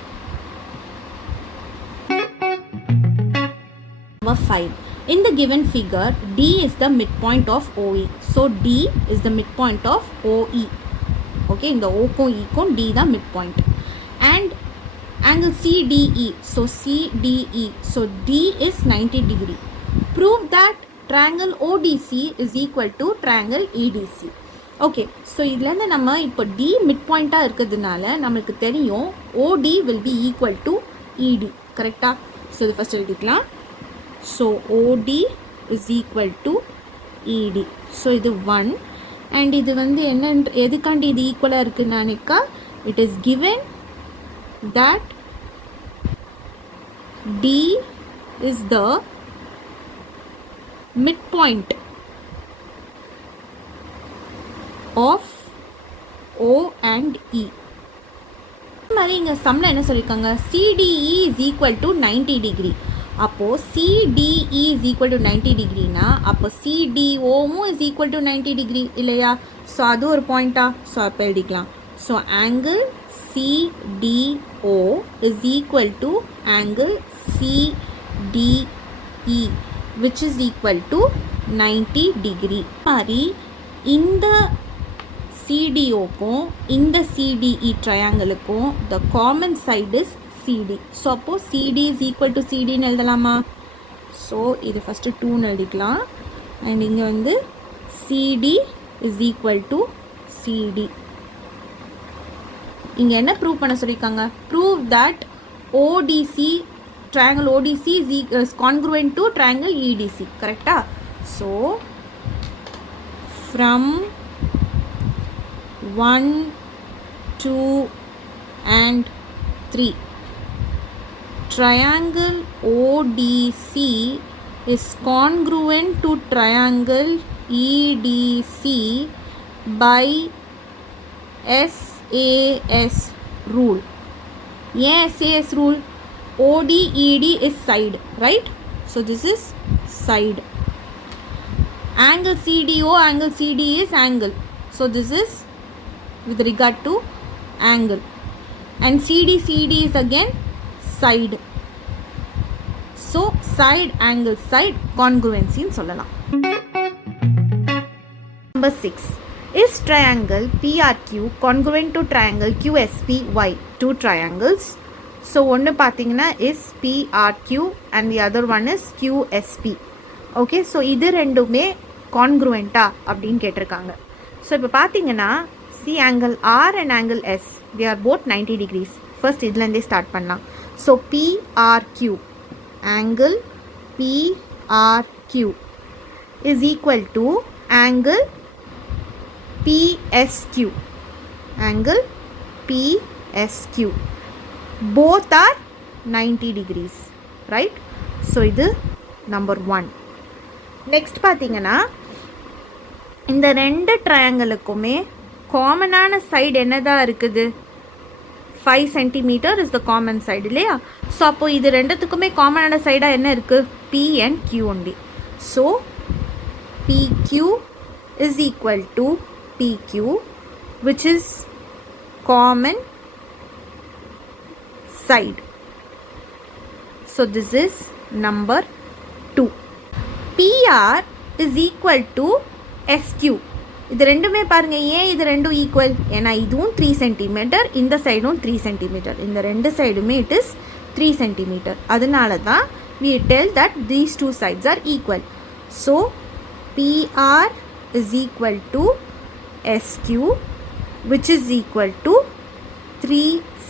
Number 5. In the given figure, D is the midpoint of OE. So D is the midpoint of OE. Okay, இந்த O க்கும் E க்கும் D தான் midpoint. And angle CDE. So CDE. So D is 90 degree. Prove that triangle ODC is equal to triangle EDC. Okay, so இதுலேருந்து நம்ம இப்போ டி மிட் பாயிண்ட்டாக இருக்கிறதுனால நம்மளுக்கு தெரியும் OD will be equal to ED, கரெக்டாக? ஸோ இது ஃபஸ்ட் எழுதிக்கலாம். So OD is equal to ED. So இது 1 அண்ட் இது வந்து என்ன, எதுக்காண்டி இது ஈக்குவலாக இருக்குன்னாக்கா it is given that D is the midpoint of O and E. மாதிரி இங்கே சம்மில் என்ன சொல்லியிருக்காங்க, CDE is equal to 90 degree. அப்போது CDE is equal to 90 degreeனா அப்போ CDOவும் is equal to 90 degree இல்லையா? ஸோ அது ஒரு பாயிண்ட்டா? ஸோ அப்போ எழுதிக்கலாம். So angle CDO is equal to angle CDE which is equal to 90 degree. மாதிரி இந்த CDOக்கும் இந்த CDE ட்ரையாங்கிளுக்கும் the common side is CD. So அப்போது CD is equal to CDன்னு எழுதலாமா? ஸோ இது ஃபஸ்ட்டு 2ன்னு எழுதிக்கலாம். அண்ட் இங்கே வந்து CD is equal to CD. இங்கே என்ன ப்ரூவ் பண்ண சொல்லியிருக்காங்க? Prove that ODC triangle ODC is congruent to triangle EDC, correcta? So from 1, 2 and 3 triangle ODC is congruent to triangle EDC by SAS rule. Yeah, SAS rule. OD ED is side, right? So this is side. Angle CDO, angle CD is angle. So this is with regard to angle. And CD is again side. So side angle side congruency in சொல்லலாம். Number 6. Is triangle PRQ congruent to triangle QSPY? Two triangles. So ஒன்று பார்த்தீங்கன்னா is PRQ and the other one is QSP. Okay, so இது ரெண்டுமே கான்க்ரூவெண்ட்டா அப்படின்னு கேட்டிருக்காங்க. ஸோ இப்போ பார்த்தீங்கன்னா see angle R and angle S they are both 90 degrees. First இதுலேருந்தே ஸ்டார்ட் பண்ணலாம். So PRQ angle PRQ is equal to angle PSQ angle PSQ. Both are 90 degrees, right? So இது number 1. Next பார்த்தீங்கன்னா இந்த ரெண்டு ட்ரையாங்கிளுக்குமே காமனான சைடு என்னதான் இருக்குது? 5 centimeter is the common side இல்லையா? ஸோ அப்போ இது ரெண்டுத்துக்குமே காமனான சைடாக என்ன இருக்குது? P and Q only. So PQ is equal to PQ which is common side. So this is number 2. PR is equal to SQ. இது ரெண்டுமே பாருங்கள், ஏன் இது ரெண்டும் ஈக்குவல்? ஏன்னா இதுவும் 3 சென்டிமீட்டர், இந்த சைடும் 3 சென்டிமீட்டர், இந்த ரெண்டு சைடுமே இட் இஸ் 3 சென்டிமீட்டர். அதனால தான் we tell that these two sides are equal. So PR is equal to SQ, which is equal to 3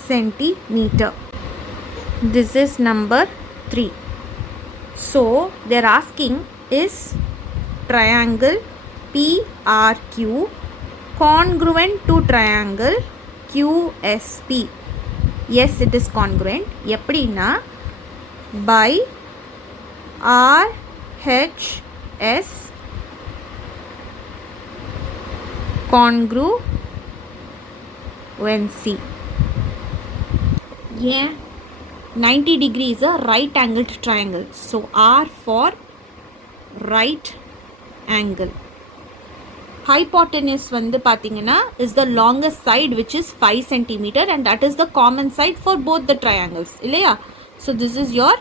centimeter. This is number 3. So they are asking, is triangle PRQ congruent to triangle QSP? Yes, it is congruent. எப்படின்னா by RHS congruency. Yeah, 90 degree is a right angled triangle. So R for right angle. Hypotenuse வந்து பார்த்தீங்கன்னா is the longest side, which is 5 centimeter, and that is the common side for both the triangles. இல்லையா? So this is your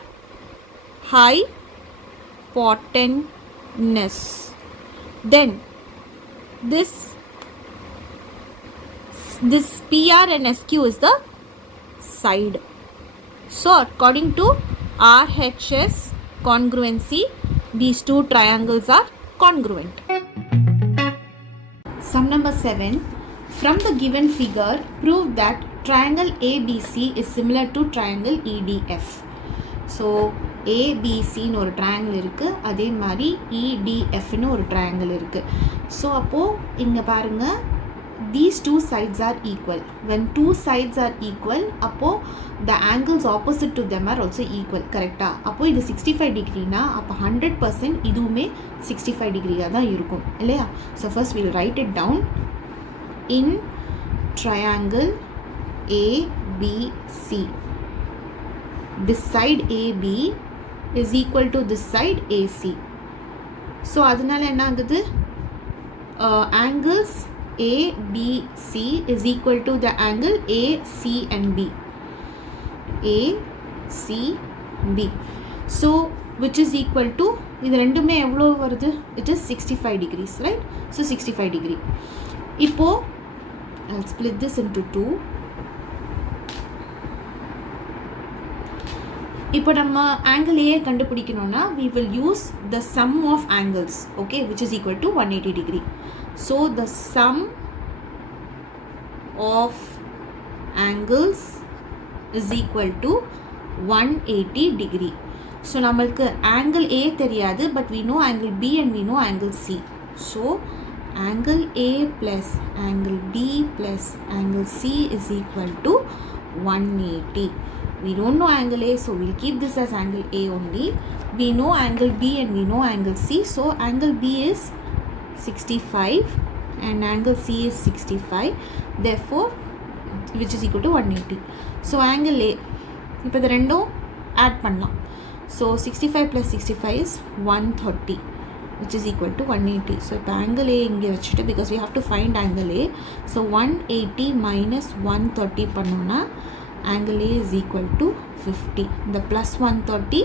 hypotenuse. Then this PR and SQ is the side. So according to RHS congruency, these two triangles are congruent. Sum number 7. From the given figure, prove that triangle ABC is similar to triangle EDF. So ABCன்னு ஒரு triangle இருக்கு, அதே மாதிரி EDFன்னு ஒரு triangle இருக்கு. So அப்போ இங்க பாருங்க, these two sides are equal. When two sides are equal, அப்போ the angles opposite to them are also equal. கரெக்டா? அப்போ இது 65 டிகிரினா அப்போ 100% இதுவுமே 65 டிகிரியாக தான் இருக்கும் இல்லையா? So first we'll write it down. In triangle ABC, this side AB is equal to this side AC. So அதனால என்ன ஆகுது? Angles ABC is equal to the angle AC and B. ACB. So which is equal to, இது ரெண்டுமே எவ்வளோ வருது? It is 65 degrees, right? So 65 degree. இப்போ I'll split this into 2. இப்போ நம்ம angle A கண்டுபிடிக்கணும்னா we will use the sum of angles, okay, which is equal to 180 degree. So the sum of angles is equal to 180 degree. So நம்மளுக்கு angle A தெரியாது, but we know angle B and we know angle C. So angle A plus angle B plus angle C is equal to 180. We don't know angle A, so we'll keep this as angle A only. We know angle B and we know angle C. So angle B is 65 and angle C is 65. Therefore, which is equal to 180. So angle A, இப்போ இது ரெண்டும் add பண்ணலாம். So 65 plus 65 is 130, which is equal to 180. So இப்போ angle A இங்கே வச்சுட்டு, because we have to find angle A. So 180 minus 130 பண்ணோம்னா angle A is equal to 50. The plus 130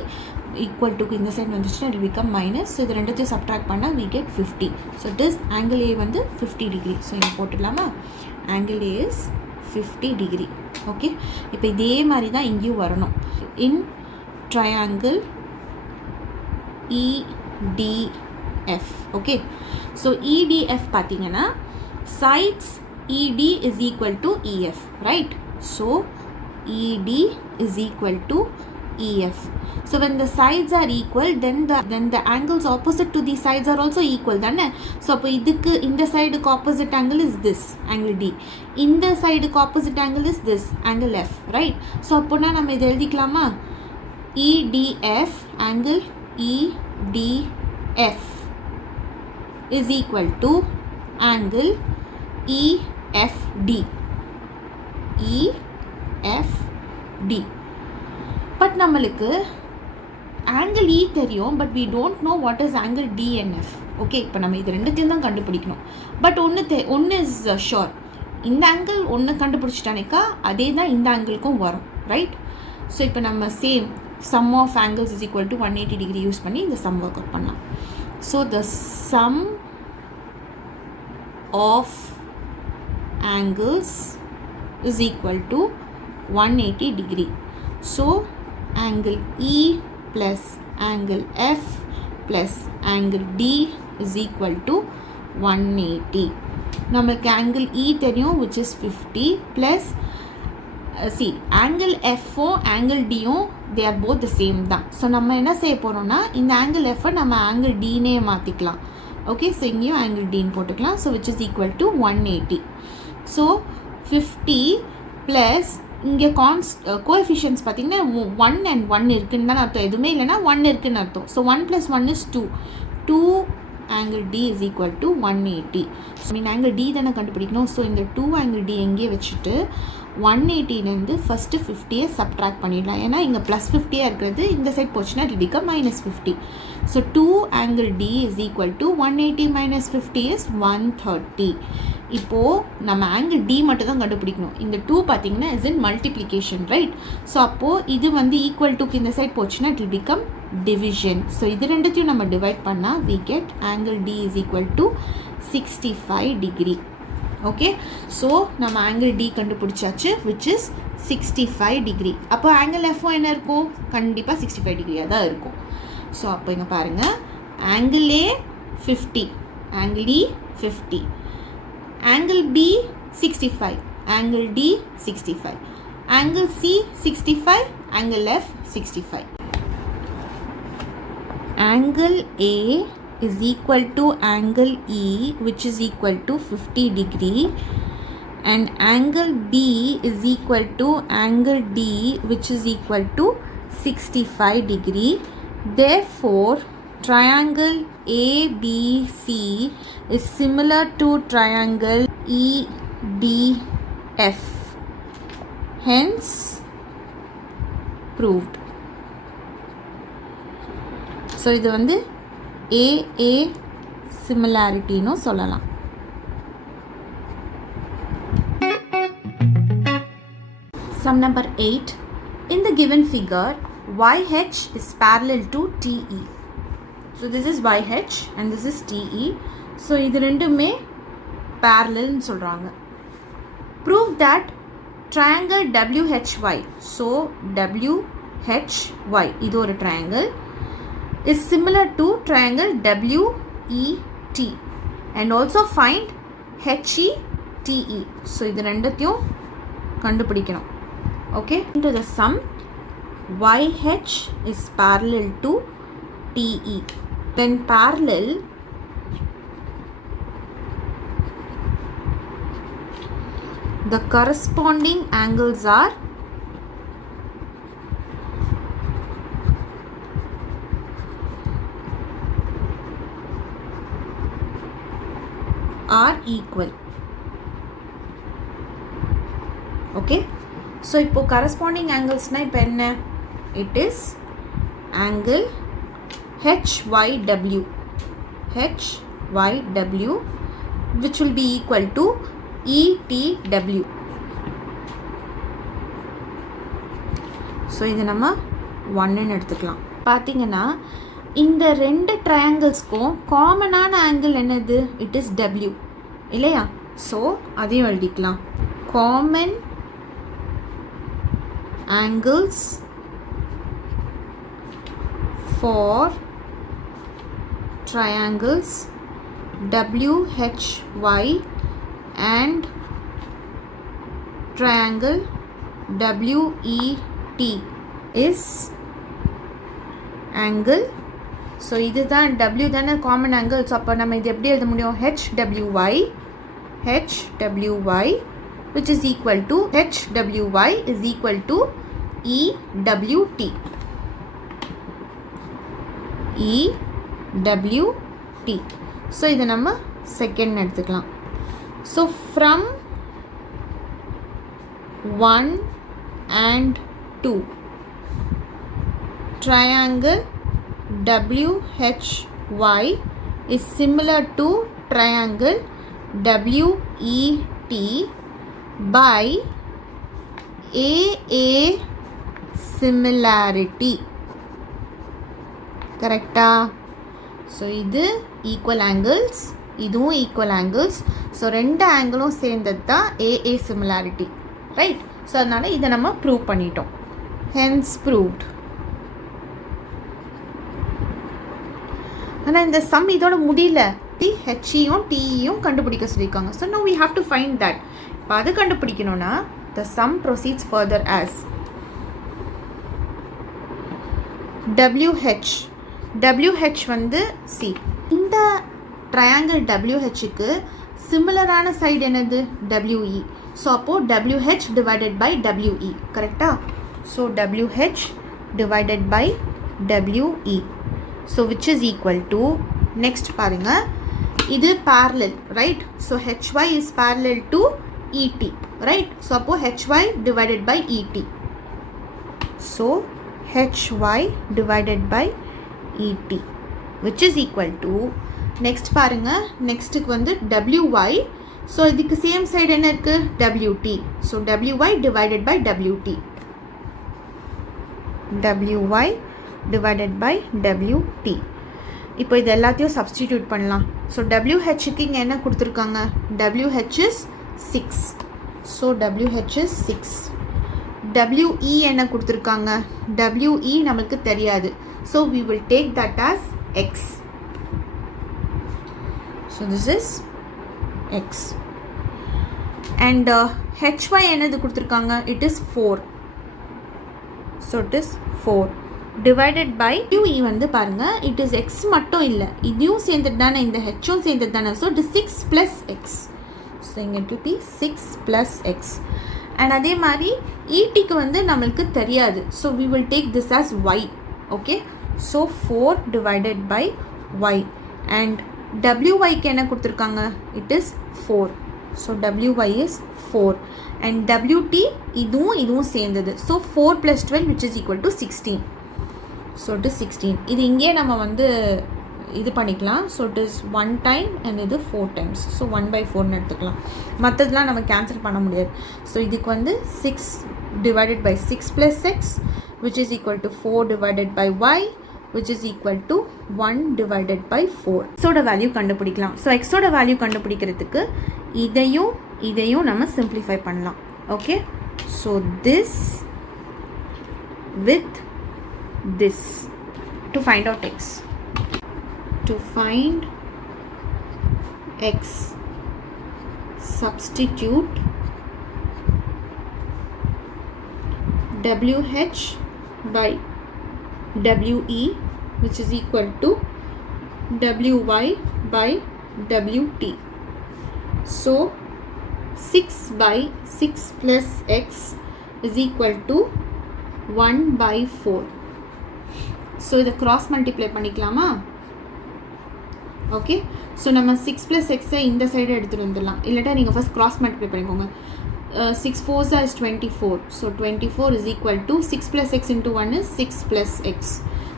equal to இந்த side வந்துச்சுன்னா it will become minus. So இது ரெண்டுத்தையும் subtract பண்ணால் we get 50. So this angle A வந்து 50 degree. So இங்கே போட்டுடலாமா? Angle A is 50 degree. Okay. இப்போ இதே மாதிரி தான் இங்கேயும் வரணும். In triangle EDF. Okay. So EDF பார்த்தீங்கன்னா sides ED is equal to EF, right? So ED is equal to EF. So when the sides are equal, then the angles opposite to these sides are also equal, தானே? So அப்போ இதுக்கு இந்த சைடுக்கு opposite angle is this, angle D. இந்த சைடுக்கு opposite angle is this, angle F, right? So அப்போனா நம்ம இதை எழுதிக்கலாமா? EDF, angle EDF is equal to angle EFD. EFD. But நம்மளுக்கு angle E தெரியும், but we don't know what is angle D and F. Okay, இப்போ நம்ம இது ரெண்டுத்தையும் தான் கண்டுபிடிக்கணும். பட் ஒன்று is sure. இந்த angle ஒன்று கண்டுபிடிச்சிட்டானேக்கா அதே தான் இந்த ஆங்கிளுக்கும் வரும், ரைட்? ஸோ இப்போ நம்ம same sum of angles is equal to 180 degree use பண்ணி இந்த sum work out பண்ணலாம். So the sum of angles is equal to 180 degree. So angle E plus angle F plus angle D is equal to 180. நமக்கு angle E தெரியும், which is 50 plus see angle F angle D they are both the same தான். ஸோ நம்ம என்ன செய்ய போகிறோம்னா இந்த angle F நம்ம angle D நே மாற்றிக்கலாம். ஓகே, ஸோ இங்கேயும் angle D போட்டுக்கலாம். So which is equal to 180. So 50 plus இங்கே கோஎஃபிஷியன்ஸ் பார்த்தீங்கன்னா 1 and 1 இருக்குன்னு தான் அர்த்தம். எதுவுமே இல்லைனா 1 இருக்குன்னு அர்த்தம். So 1 + 1 is 2. 2 angle D is equal to 180. So mean angle D தானே கண்டுபிடிக்கணும். ஸோ இந்த 2 angle D எங்கேயே வச்சுட்டு 180லேருந்து ஃபஸ்ட்டு 50யை சப்ட்ராக்ட் பண்ணிடலாம். ஏன்னா இங்கே +50 இருக்கிறது இந்த சைட் போச்சுன்னா it will become -50. So 2 angle D is equal to 180 - 50 is 130. இப்போது நம்ம angle D மட்டும் தான் கண்டுபிடிக்கணும். இந்த 2 பார்த்தீங்கன்னா is in multiplication, right? So அப்போது இது வந்து ஈக்குவல் டுக்கு இந்த சைட் போச்சுன்னா it will become division. So இது ரெண்டுத்தையும் நம்ம டிவைட் பண்ணால் we get angle D is equal to 65 degree. Okay, so நம்ம angle D கண்டுபிடிச்சாச்சு, which is 65 degree. அப்போ angle F என்ன இருக்கும்? கண்டிப்பாக 65 டிகிரியாக தான் இருக்கும். ஸோ அப்போ இங்கே பாருங்கள், angle A 50, angle E 50, angle B 65, angle D 65, angle C 65, angle F 65. Angle A is equal to angle E, which is equal to 50 degree, and angle B is equal to angle D, which is equal to 65 degree. Therefore triangle ABC is similar to triangle EDF, hence proved. So இது வந்து AA similarity-னு சொல்லலாம். Sum number 8. In the given figure, YH is parallel to TE. So this is YH and this is TE. So இது ரெண்டுமே parallel னு சொல்கிறாங்க. Prove that triangle WHY, so WHY இது ஒரு triangle, is similar to triangle WET and also find HETE. so இது ரெண்டுத்தையும் கண்டுபிடிக்கணும். okay, into the sum YH is parallel to TE, then parallel the corresponding angles are equal. okay, so இப்போ corresponding angles na இப்போ என்ன? it is angle HYW which will be equal to ETW. so இது நம்ம 1 ன்னு எடுத்துக்கலாம். பார்த்தீங்கன்னா இந்த ரெண்டு ட்ரையாங்கிள்ஸ்க்கும் காமனான ஆங்கிள் என்னது? இட் இஸ் W இல்லையா? ஸோ அதையும் எழுதிக்கலாம். Common angles for triangles WHY and triangle WET is angle. So இதுதான் W தானே காமன் ஆங்கிள். ஸோ அப்போ நம்ம இது எப்படி எழுத முடியும்? HWY which is equal to HWY is equal to EWT. So இதை நம்ம செகண்ட் எடுத்துக்கலாம். So from 1 and 2 triangle WHY is similar to triangle WET by AA similarity. correcta? So இது equal angles, இதுவும் ஈக்குவல் ஆங்கிள்ஸ். ஸோ ரெண்டு ஆங்கிளும் சேர்ந்தது தான் ஏஏ சிமிலாரிட்டி, ரைட்? ஸோ அதனால் இதை நம்ம ப்ரூவ் பண்ணிட்டோம். Hence proved. ஆனால் இந்த சம் இதோட முடியல. ஹெச்இயும் டிஇயும் கண்டுபிடிக்க சொல்லியிருக்காங்க. So no we have to find that. இப்போ அது கண்டுபிடிக்கணும்னா the sum proceeds further as WH வந்து சி இந்த ட்ரையாங்கிள் WHக்கு சிமிலரான சைடு என்னது WE. ஸோ அப்போது WH டிவைடட் பை WE, கரெக்டா? So WH divided by WE, so which is equal to, next பாருங்க, இது parallel, right? So HY is parallel to ET, right? So அப்போது HY divided by ET. So HY divided by ET which is equal to, next பாருங்க, நெக்ஸ்ட்டுக்கு வந்து WY. ஸோ இதுக்கு சேம் சைடு என்ன இருக்குது? WT. So WY divided by WT. WY divided by WT. இப்போ இது எல்லாத்தையும் சப்ஸ்டிடியூட் பண்ணலாம். ஸோ WHக்கு இங்கே என்ன கொடுத்துருக்காங்க? WH is 6. So WH is 6. WE என்ன கொடுத்துருக்காங்க? WE நம்மளுக்கு தெரியாது. So we will take that as X. So this is X. And HY என்னது கொடுத்துருக்காங்க? It is 4. So it is 4. Divided by QE வந்து பாருங்கள், இட் இஸ் எக்ஸ் மட்டும் இல்லை, இதையும் சேர்ந்தது தானே, இந்த ஹெச்சும் சேர்ந்தது தானே. So it is 6 + x. So இங்கே டு பி 6 + x. அண்ட் அதே மாதிரி ஈடிக்கு வந்து நம்மளுக்கு தெரியாது. So we will take this as y. Okay, so 4 divided by y. And WYக்கு என்ன கொடுத்துருக்காங்க? It is 4. So WY is 4. And WT இதுவும் சேர்ந்தது. So 4 + 12 which is equal to 16. So it is 16. இது இங்கே நம்ம வந்து இது பண்ணிக்கலாம். So it is 1 time and இது 4 டைம்ஸ். ஸோ 1/4ன்னு எடுத்துக்கலாம். மற்றதுலாம் நம்ம கேன்சல் பண்ண முடியாது. ஸோ இதுக்கு வந்து 6 divided by 6 + x which is equal to 4 divided by y which is equal to 1 divided by 4. எக்ஸோட வேல்யூ கண்டுபிடிக்கலாம். ஸோ எக்ஸோட வேல்யூ கண்டுபிடிக்கிறதுக்கு இதையும் நம்ம சிம்பிளிஃபை பண்ணலாம். Okay, so this with this to find out x. To find x, substitute WH by WE which is equal to WY by WT. So 6/6 plus x is equal to 1/4. So இதை க்ராஸ் மல்டிப்ளை பண்ணிக்கலாமா? ஓகே, ஸோ நம்ம 6 + எக்ஸை இந்த சைடு எடுத்துகிட்டு வந்துடலாம். இல்லாட்டா நீங்கள் ஃபஸ்ட் க்ராஸ் மல்டிப்ளை பண்ணிக்கோங்க. 6 4s is 24. So 24 is equal to 6 + x into 1 is 6 + x.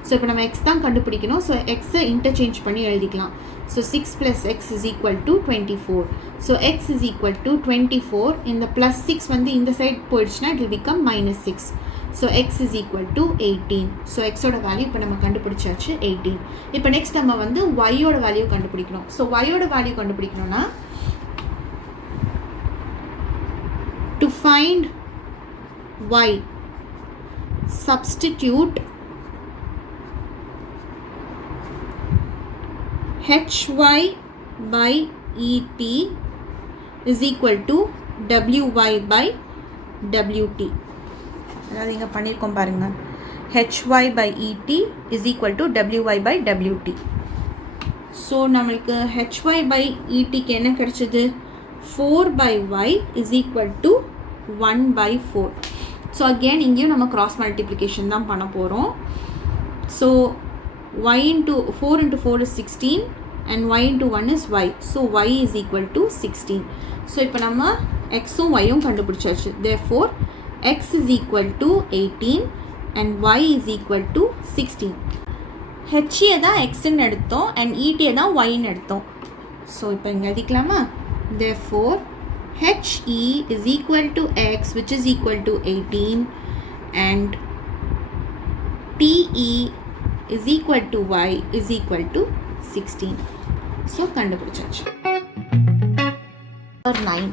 So இப்போ நம்ம எக்ஸ் தான் கண்டுபிடிக்கணும். ஸோ எக்ஸை இன்டர்சேஞ்ச் பண்ணி எழுதிக்கலாம். So 6 + x is equal to 24. So x is equal to 24. இந்த +6 வந்து இந்த சைடு போயிடுச்சுன்னா it will become -6. So x is equal to 18. So எக்ஸோட வேல்யூ இப்போ நம்ம கண்டுபிடிச்சாச்சு 18. இப்போ நெக்ஸ்ட் நம்ம வந்து ஒய்யோட வேல்யூ கண்டுபிடிக்கணும். ஸோ ஒய்யோட வேல்யூ கண்டுபிடிக்கணும்னா to find y, substitute HY by ET is equal to WY by WT. அதாவது இங்கே பண்ணியிருக்கோம் பாருங்கள். HY by ET is equal to WY by WT. So நம்மளுக்கு HY by ETக்கு என்ன கிடைச்சது? 4/y is equal to 1/4. So again இங்கேயும் நம்ம கிராஸ் மல்டிப்ளிகேஷன் தான் பண்ண போகிறோம். So y into 4 into 4 is 16 and y into 1 is y. So y is equal to 16. So இப்போ நம்ம எக்ஸும் ஒய்யும் கண்டுபிடிச்சாச்சு. therefore x is equal to 18 and y is equal to 16. HA தான் எக்ஸ்ன்னு எடுத்தோம் அண்ட் ஈடியை தான் ஒய்ன்னு எடுத்தோம். ஸோ இப்போ இங்கே எழுதிக்கலாமா? therefore HE is equal to x which is equal to 18 and TE is equal to y is equal to 16. So கண்டுபிடிச்சாச்சு. Number 9.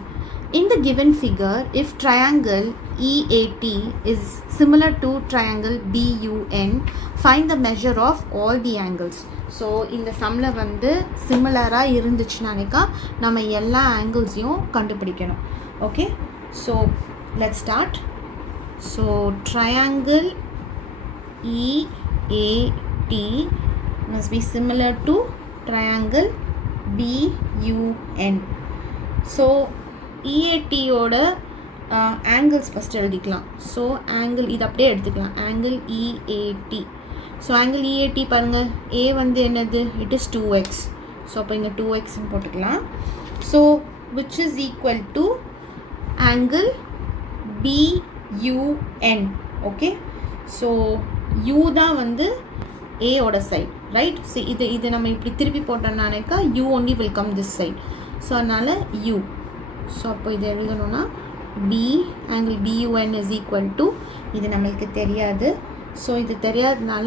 In the given figure, if triangle EAT is similar to triangle BUN, find the measure of all the angles. So இந்த சம்மில் வந்து சிமிலராக இருந்துச்சுனாக்கா நம்ம எல்லா ஆங்கிள்ஸையும் கண்டுபிடிக்கணும். Okay, so let's start. So triangle EAT must be similar to triangle BUN. So EATயோட ஆங்கிள்ஸ் ஃபஸ்ட்டு எழுதிக்கலாம். ஸோ ஆங்கிள் இது அப்படியே எடுத்துக்கலாம், angle EAT. So angle EAT பாருங்கள், A வந்து என்னது, இட் இஸ் 2x. ஸோ அப்போ இங்கே 2xன்னு போட்டுக்கலாம். So which is equal to angle BUN. Okay, so U தான் வந்து ஏயோட சைட், ரைட்? ஸோ இது நம்ம இப்படி திருப்பி போட்டோம்னாக்கா U only will come this side. So அதனால் U. ஸோ அப்போ இது எழுதணும்னா B angle BUN is equal to, இது நம்மளுக்கு தெரியாது. ஸோ இது தெரியாததுனால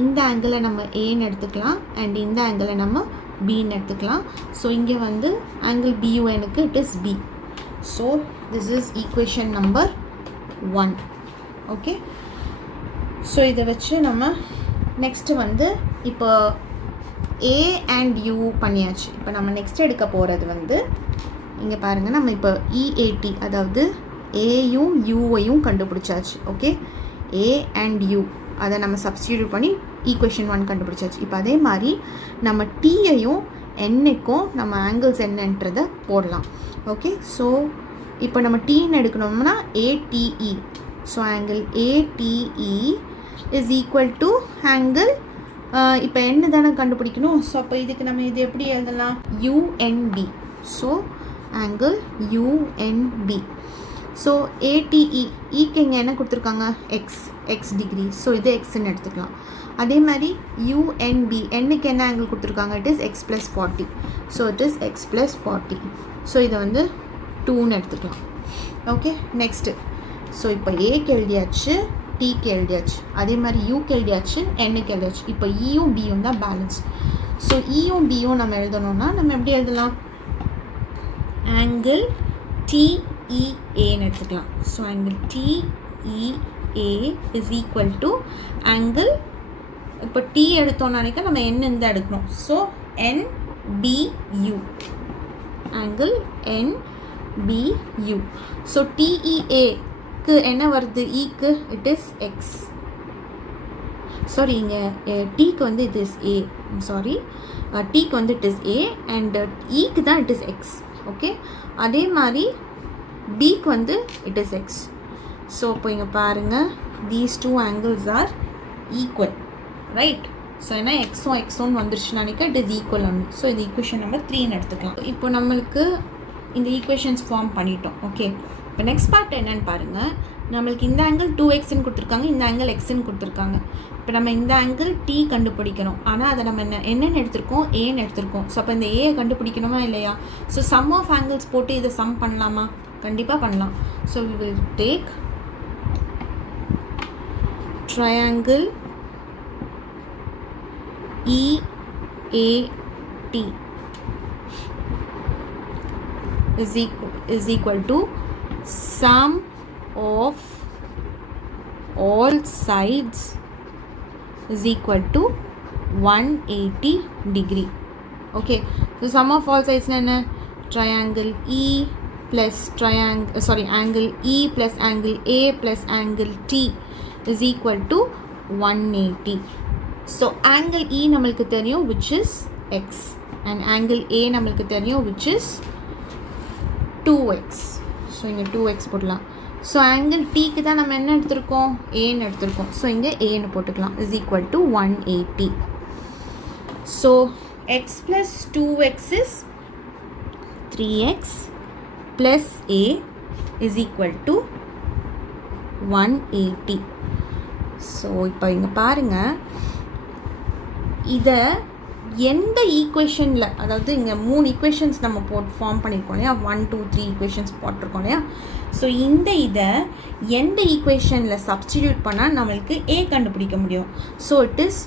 இந்த ஆங்கிளை நம்ம ஏன்னு எடுத்துக்கலாம் அண்ட் இந்த ஆங்கிளை நம்ம பின்னு எடுத்துக்கலாம். ஸோ இங்கே வந்து ஆங்கிள் BUNக்கு it is B. So this is equation number 1. Okay, so இதை வச்சு நம்ம நெக்ஸ்ட்டு வந்து இப்போ A அண்ட் U பண்ணியாச்சு. இப்போ நம்ம நெக்ஸ்ட் எடுக்க போகிறது வந்து இங்கே பாருங்கள், நம்ம இப்போ EAT அதாவது ஏயும் யூவையும் கண்டுபிடிச்சாச்சு. ஓகே, A அண்ட் U அதை நம்ம சப்ஸ்டிடியூட் பண்ணி ஈக்குவேஷன் 1 கண்டுபிடிச்சாச்சு. இப்போ அதே மாதிரி நம்ம Tயையும் Nக்கும் நம்ம ஆங்கிள்ஸ் என்னன்றதை போடலாம். ஓகே, ஸோ இப்போ நம்ம Tன்னு எடுக்கணும்னா ATE. So angle ATE is equal to angle, இப்போ என்ன தானே கண்டுபிடிக்கணும். ஸோ அப்போ இதுக்கு நம்ம இது எப்படி எழுதலாம், UNB. So angle UNB. So ATE, ஈக்கு இங்கே என்ன கொடுத்துருக்காங்க, எக்ஸ் டிகிரி. ஸோ இது எக்ஸ்ன்னு எடுத்துக்கலாம். அதே மாதிரி UNB, என்னுக்கு என்ன ஆங்கிள் கொடுத்துருக்காங்க, it is x + 40. So it is x + 40. So இதை வந்து 2ன்னு எடுத்துக்கலாம். ஓகே, நெக்ஸ்ட்டு ஸோ இப்போ ஏக்கு எழுதியாச்சு, Tக்கு எழுதியாச்சு, அதே மாதிரி யூக்கு எழுதியாச்சு, Nக்கு எழுதியாச்சு. இப்போ ஈயும் பியும் தான் பேலன்ஸ். ஸோ ஈயும் பியும் நம்ம எழுதணும்னா நம்ம எப்படி எழுதலாம், ஆங்கிள் TEAன்னு எடுத்துக்கலாம். So angle TEA is equal to angle, இப்போ T எடுத்தோம்னாக்கா நம்ம N இந்த எடுக்கணும். So NBU, angle NBU. So TEAக்கு என்ன வருது, ஈக்கு இட் இஸ் எக்ஸ். சாரி, இங்கே Tக்கு வந்து இட் இஸ் A. சாரி, Tக்கு வந்து இட் இஸ் A அண்ட் ஈக்கு தான் இட் இஸ் எக்ஸ். ஓகே, அதே மாதிரி Bக்கு வந்து இட் இஸ் எக்ஸ். ஸோ இப்போ இங்கே பாருங்கள், these 2 angles R equal, right? So ஏன்னா எக்ஸும் வந்துருச்சுனாக்கா இட் இஸ் ஈக்குவல் ஒன்று. ஸோ இது ஈக்குவேஷன் நம்பர் 3ன்னு எடுத்துக்கலாம். இப்போ நம்மளுக்கு இந்த ஈக்குவேஷன்ஸ் ஃபார்ம் பண்ணிட்டோம். ஓகே, இப்போ நெக்ஸ்ட் பார்ட் என்னென்னு பாருங்கள். நம்மளுக்கு இந்த ஆங்கிள் 2xன்னு கொடுத்துருக்காங்க, இந்த ஆங்கிள் எக்ஸ்ன்னு கொடுத்துருக்காங்க. இப்போ நம்ம இந்த ஆங்கிள் T கண்டுபிடிக்கணும். ஆனால் அதை நம்ம என்னென்னு எடுத்திருக்கோம், ஏன்னு எடுத்திருக்கோம். ஸோ அப்போ இந்த ஏயை கண்டுபிடிக்கணுமா இல்லையா? ஸோ சம் ஆஃப் ஆங்கிள்ஸ் போட்டு இதை சம் பண்ணலாமா? கண்டிப்பாக பண்ணலாம். So we will take triangle EAT is equal to sum of all sides is equal to 180 degree. Okay, so sum of all sides na triangle E plus angle E plus angle A plus angle T is equal to 180. So angle E namalku theriyum which is x and angle A namalku theriyum which is 2x. So inga 2x போடலாம். So angle T க்கு தான் நம்ம என்ன எடுத்துருக்கோம், A ன்னு எடுத்துருக்கோம். So இங்கே A ன்னு போட்டுக்கலாம் is equal to 180. So x plus 2x is 3x plus A is equal to 180. So இப்போ இங்கே பாருங்க, இதை எந்த ஈக்குவேஷனில், அதாவது இங்கே 3 ஈக்குவேஷன்ஸ் நம்ம ஃபார்ம் பண்ணியிருக்கோம் இல்லையா, 1 2 3 ஈக்குவேஷன்ஸ் போட்டிருக்கோம் இல்லையா. ஸோ இதை எந்த ஈக்குவேஷனில் சப்ஸ்டிடியூட் பண்ணால் நம்மளுக்கு A கண்டுபிடிக்க முடியும். ஸோ இட் இஸ்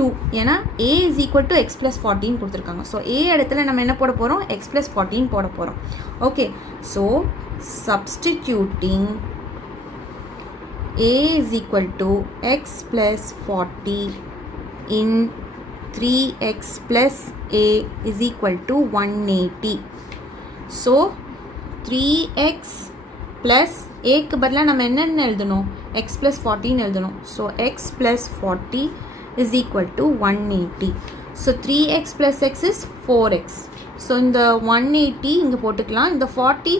2 ஏன்னா a is equal to x plus 14 கொடுத்துருக்காங்க. ஸோ a இடத்துல நம்ம என்ன போட போகிறோம், x plus 14 போட போகிறோம். Okay, so substituting a is equal to x plus 40 in 3x plus a is equal to 180. So 3x plus aக்கு பதிலாக நம்ம என்னென்ன எழுதணும், x plus 14 எழுதணும். So x plus 40 is equal to 180. So 3x plus x is 4x. So இந்த 180 இங்கே போட்டுக்கலாம். இந்த 40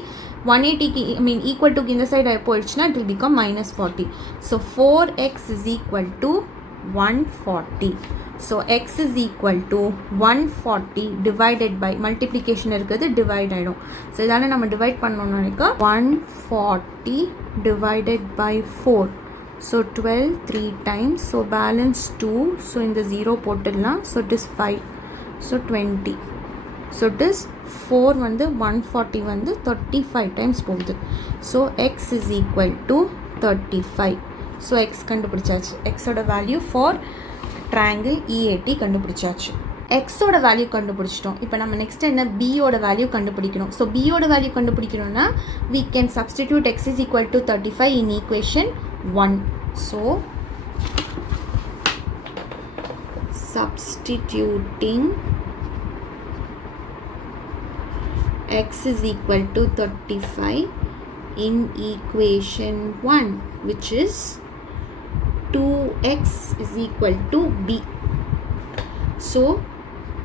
180 equal to இந்த சைடு போயிடுச்சுன்னா it will become minus 40. So 4x is equal to 140. So x is equal to 140 divided by multiplication இருக்கிறது divide ஆயிடும். So இதான நம்ம divide பண்ணோம்னு நினைக்க 140 divided by 4. So 12 3 times. So balance 2. So இந்த 0 போட்டுடலாம். So it is 5. So 20. So it is 4 வந்து 140 வந்து 35 times போகுது. So x is equal to 35. So x கண்டுபிடிச்சாச்சு. x ஓட வேல்யூ for triangle EAT கண்டுபிடிச்சாச்சு. x ஓட வேல்யூ கண்டுபிடிச்சிட்டோம். இப்போ நம்ம நெக்ஸ்ட் என்ன, b ஓட வேல்யூ கண்டுபிடிக்கணும். ஸோ b ஓட வேல்யூ கண்டுபிடிக்கணும்னா we can substitute x is equal to 35 in equation 1. So substituting x is equal to 35 in equation 1, which is 2x is equal to b. So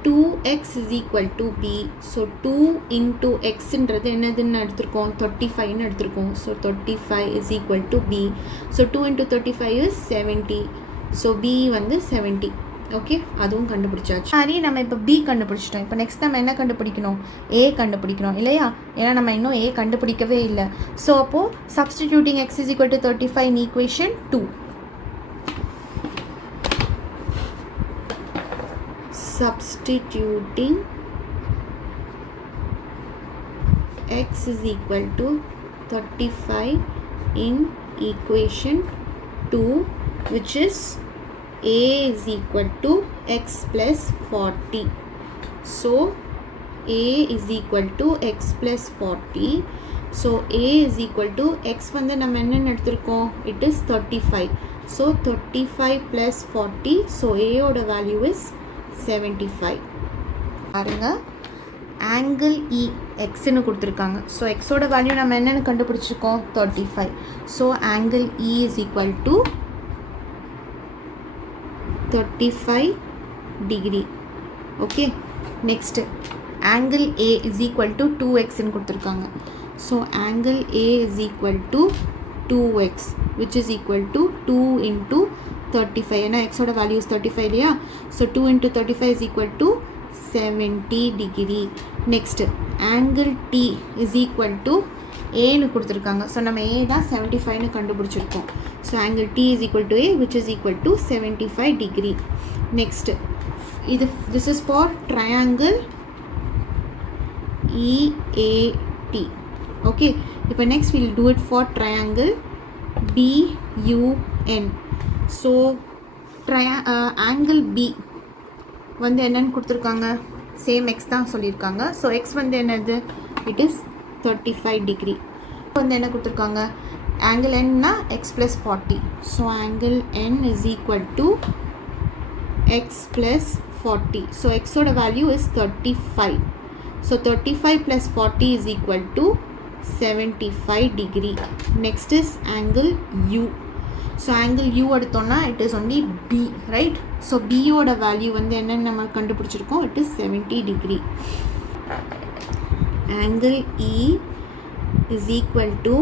2x is equal to b. So 2 into x ன்றது என்னதுன்னு எடுத்துருக்கோம், 35 ன்னு எடுத்துருக்கோம். So 35 is equal to b. So 2 into 35 is 70. So b வந்து 70. ஓகே, அதுவும் கண்டுபிடிச்சாச்சு. சரி, நம்ம இப்போ b கண்டுபிடிச்சிட்டோம். இப்போ நெக்ஸ்ட் நம்ம என்ன கண்டுபிடிக்கணும், a கண்டுபிடிக்கணும் இல்லையா? ஏன்னா நம்ம இன்னும் a கண்டுபிடிக்கவே இல்லை. ஸோ அப்போது substituting x is equal to 35 in equation 2. Substituting x is equal to 35 in equation 2, which is a is equal to x plus 40. So a is equal to x plus 40. So a is equal to x வந்து நம்ம என்ன எடுத்துருக்கோம், it is 35. So 35 plus 40. So a ஓட value is 75. பாருங்க, angle E xன்னு கொடுத்துருக்காங்க. ஸோ எக்ஸோட வேல்யூ நம்ம என்னென்னு கண்டுபிடிச்சிருக்கோம், 35. So angle E is equal to 35 degree. Okay, next angle A is equal to 2x ன்னு கொடுத்துருக்காங்க. So angle A is equal to 2x, which is equal to 2 into 35. ஏன்னா எக்ஸோட வேல்யூ இஸ் 35 இல்லையா? So 2 into 35 is equal to 70 degree. Next angle T is equal to ஏன்னு கொடுத்துருக்காங்க. ஸோ நம்ம ஏ தான் 75ன்னு கண்டுபிடிச்சிருக்கோம். So angle T is equal to A, which is equal to 75 degree. Next this is for triangle EAT. okay, இப்போ next we'll do it for triangle BUN. So angle B வந்து என்னன்னு கொடுத்துருக்காங்க, சேம் எக்ஸ் தான் சொல்லியிருக்காங்க. ஸோ எக்ஸ் வந்து என்னது, இட் இஸ் 35 டிகிரி. வந்து என்ன கொடுத்துருக்காங்க, ஆங்கிள் என்னா X plus 40. So angle N is equal to X plus 40. ஸோ எக்ஸோட value is 35. So 35 plus 40 is equal to 75 degree. Next is angle U. So angle U எடுத்தோன்னா it is only B, right? So பியோட வேல்யூ வந்து என்னென்னு நம்ம கண்டுபிடிச்சிருக்கோம், it is 70 degree. Angle E is equal to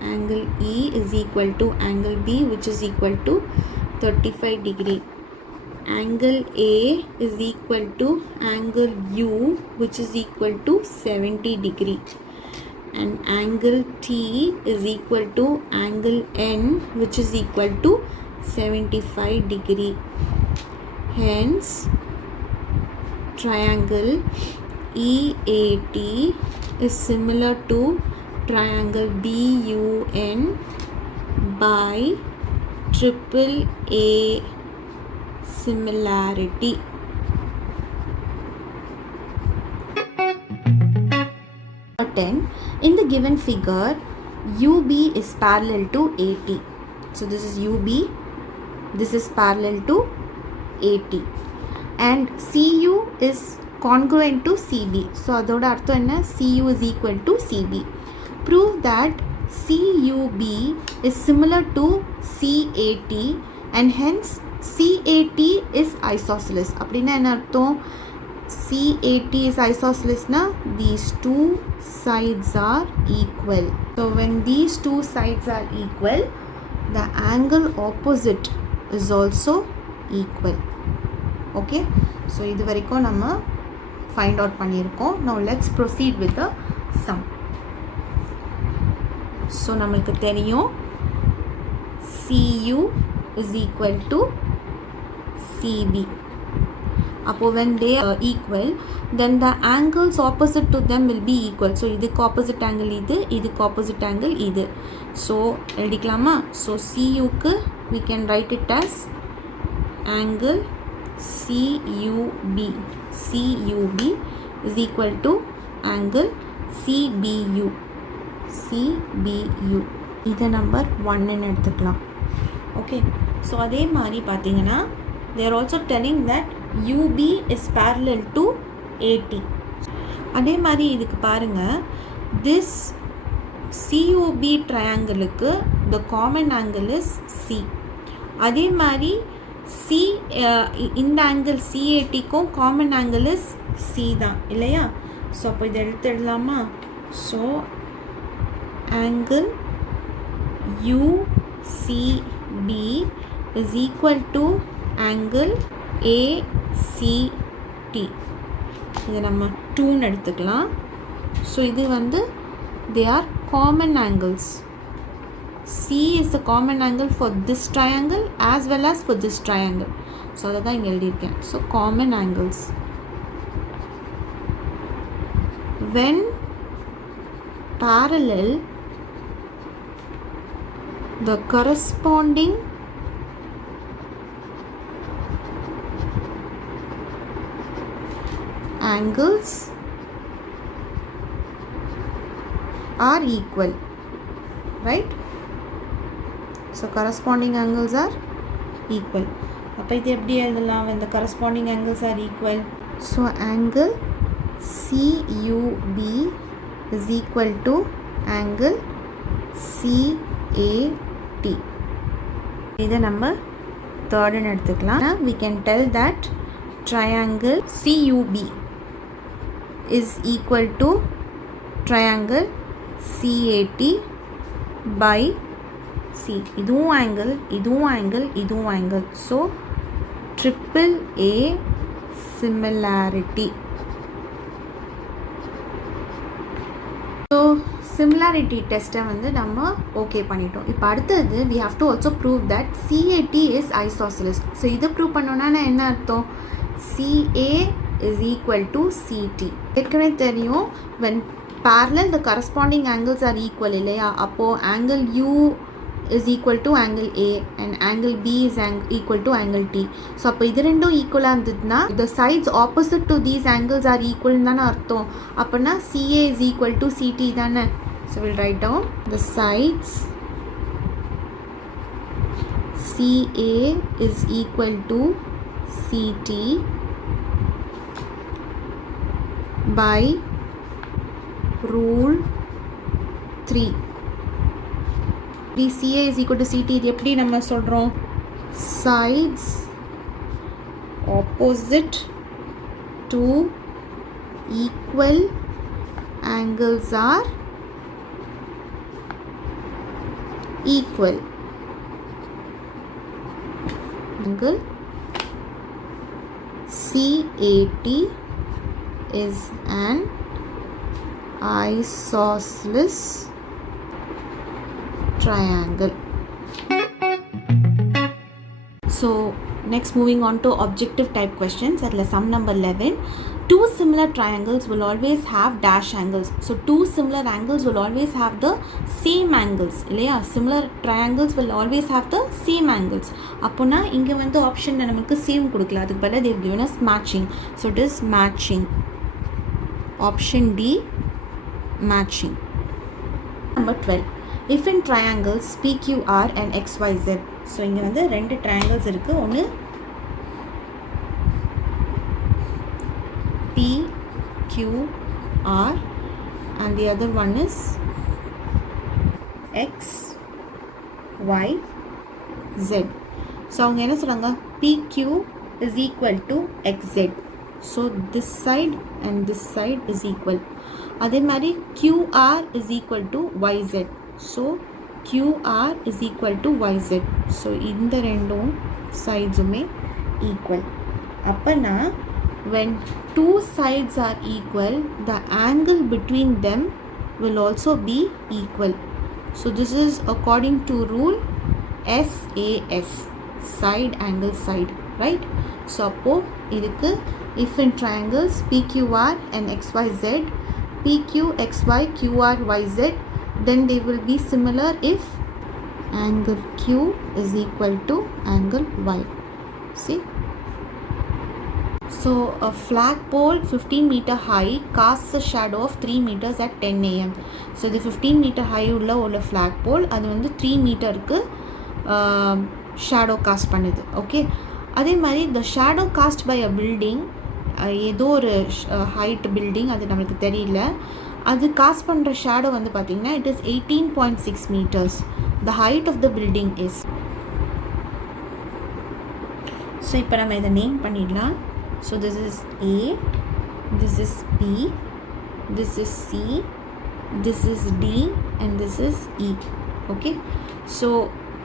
angle E is equal to angle B, which is equal to 35 degree. Angle A is equal to angle U, which is equal to 70 degree. And angle T is equal to angle N, which is equal to 75 degree. Hence, triangle EAT is similar to triangle BUN by triple A similarity. Number 10, in the given figure UB is parallel to AT. So this is UB, this is parallel to AT, and CU is congruent to CB. So அதோட அர்த்தம் என்ன? CU is equal to CB. Prove that CUB is similar to CAT and hence CAT is isosceles. அப்படின்னா என்ன அர்த்தம்? CAT is isosceles na these two sides are equal. So when these two sides are equal, the angle opposite is also equal. Okay, so இது வரைக்கும் நம்ம find out பண்ணியிருக்கோம். Now let's proceed with the sum. So நமக்கு தெரியும் CU is equal to CB. அப்போ when they are equal, then the angles opposite to them will be equal. So இதுக்கு opposite angle இது, இதுக்கு opposite angle இது. So எழுதிக்கலாமா? So CUக்கு we can write it as angle CUB. CUB is equal to angle CBU. CBU. இதை number 1 எடுத்துக்கலாம். Okay. So அதே மாதிரி பார்த்தீங்கன்னா they are also telling that UB is parallel to AT. அதே மாதிரி இதுக்கு பாருங்க, this COB triangleக்கு the common angle is C. அதே மாதிரி இந்த angle CATக்கும் common angle is C தான் இல்லையா? ஸோ அப்போ இதை எடுத்துடலாமா? So angle UCB is equal to angle ACT. இதை நம்ம 2 எடுத்துக்கலாம். ஸோ இது வந்து they are common angles. C is the common angle for this triangle as well as for this triangle. So அதை தான் இங்கே எழுதியிருக்கேன். So common angles. When parallel, the corresponding angles are equal, right? So corresponding angles are equal. அப்போ இது எப்படி எழுதலாம் when the corresponding angles are equal? So angle CUB is equal to angle CAT. இதை நம்ம third எடுத்துக்கலாம். We can tell that triangle CUB is equal to triangle CAT by C. இதுவும் angle, இதுவும் angle, இதுவும் angle. So triple A similarity. So similarity test வந்து நம்ம ஓகே பண்ணிட்டோம். இப்போ அடுத்தது we have to also prove that CAT is isosceles. So இதை ப்ரூவ் பண்ணோன்னா என்ன அர்த்தம்? CA is equal to CT. ஏற்கனவே தெரியும் when parallel the corresponding angles are equal இல்லையா? அப்போது angle U is equal to angle A and angle B is equal to angle T. So அப்போ இது ரெண்டும் ஈக்குவலாக இருந்ததுன்னா the sides opposite to these angles are equal தானே அர்த்தம். அப்போனா CA is equal to CT தானே. So we'll write down the sides CA is equal to CT by rule 3. CA is equal to CT. இது எப்படி நம்ம சொல்கிறோம்? Sides opposite to equal angles are equal. Angle CAT is an isosceles triangle. So next moving on to objective type questions. At sum number 11, two similar triangles will always have dash angles. So two similar angles will always have the same angles இல்லையா? Similar triangles will always have the same angles. அப்போனா இங்கே வந்து ஆப்ஷனில் நமக்கு சேம் கொடுக்கல, அதுக்கு பதிலாக they've given us matching. So it is matching. Option D, matching. Number 12. If in triangles PQR and XYZ. So இங்கே வந்து ரெண்டு ட்ரையாங்கிள்ஸ் இருக்குது. ஒன்று PQR and the other one is XYZ. So அவங்க என்ன சொல்றாங்க? PQ is equal to XZ. So this side and this side is equal. அதே மாதிரி QR is equal to YZ. So QR is equal to YZ. So இந்த ரெண்டும் sides-உமே equal. அப்பனா when two sides are equal, the angle between them will also be equal. So this is according to rule SAS, side angle side, right? So appo idukku if in triangles PQR and XYZ, PQ XY QR YZ, then they will be similar if angle Q is equal to angle Y. See? So a flagpole 15-meter high casts a shadow of 3 meters at 10 a.m. So the 15-meter high உள்ள ஒரு flagpole அது வந்து 3 மீட்டருக்கு ஷேடோ காஸ்ட் பண்ணுது. ஓகே, அதே மாதிரி the shadow cast by a building, ஏதோ ஒரு ஹைட் பில்டிங், அது நமக்கு தெரியல, அது காஸ்ட் பண்ணுற ஷேடோ வந்து பார்த்திங்கன்னா it is 18.6 meters. The height of the building is. So இப்போ நம்ம இதை நேம் பண்ணிடலாம். So this is A, this is B, this is C, this is D and this is E. Okay, so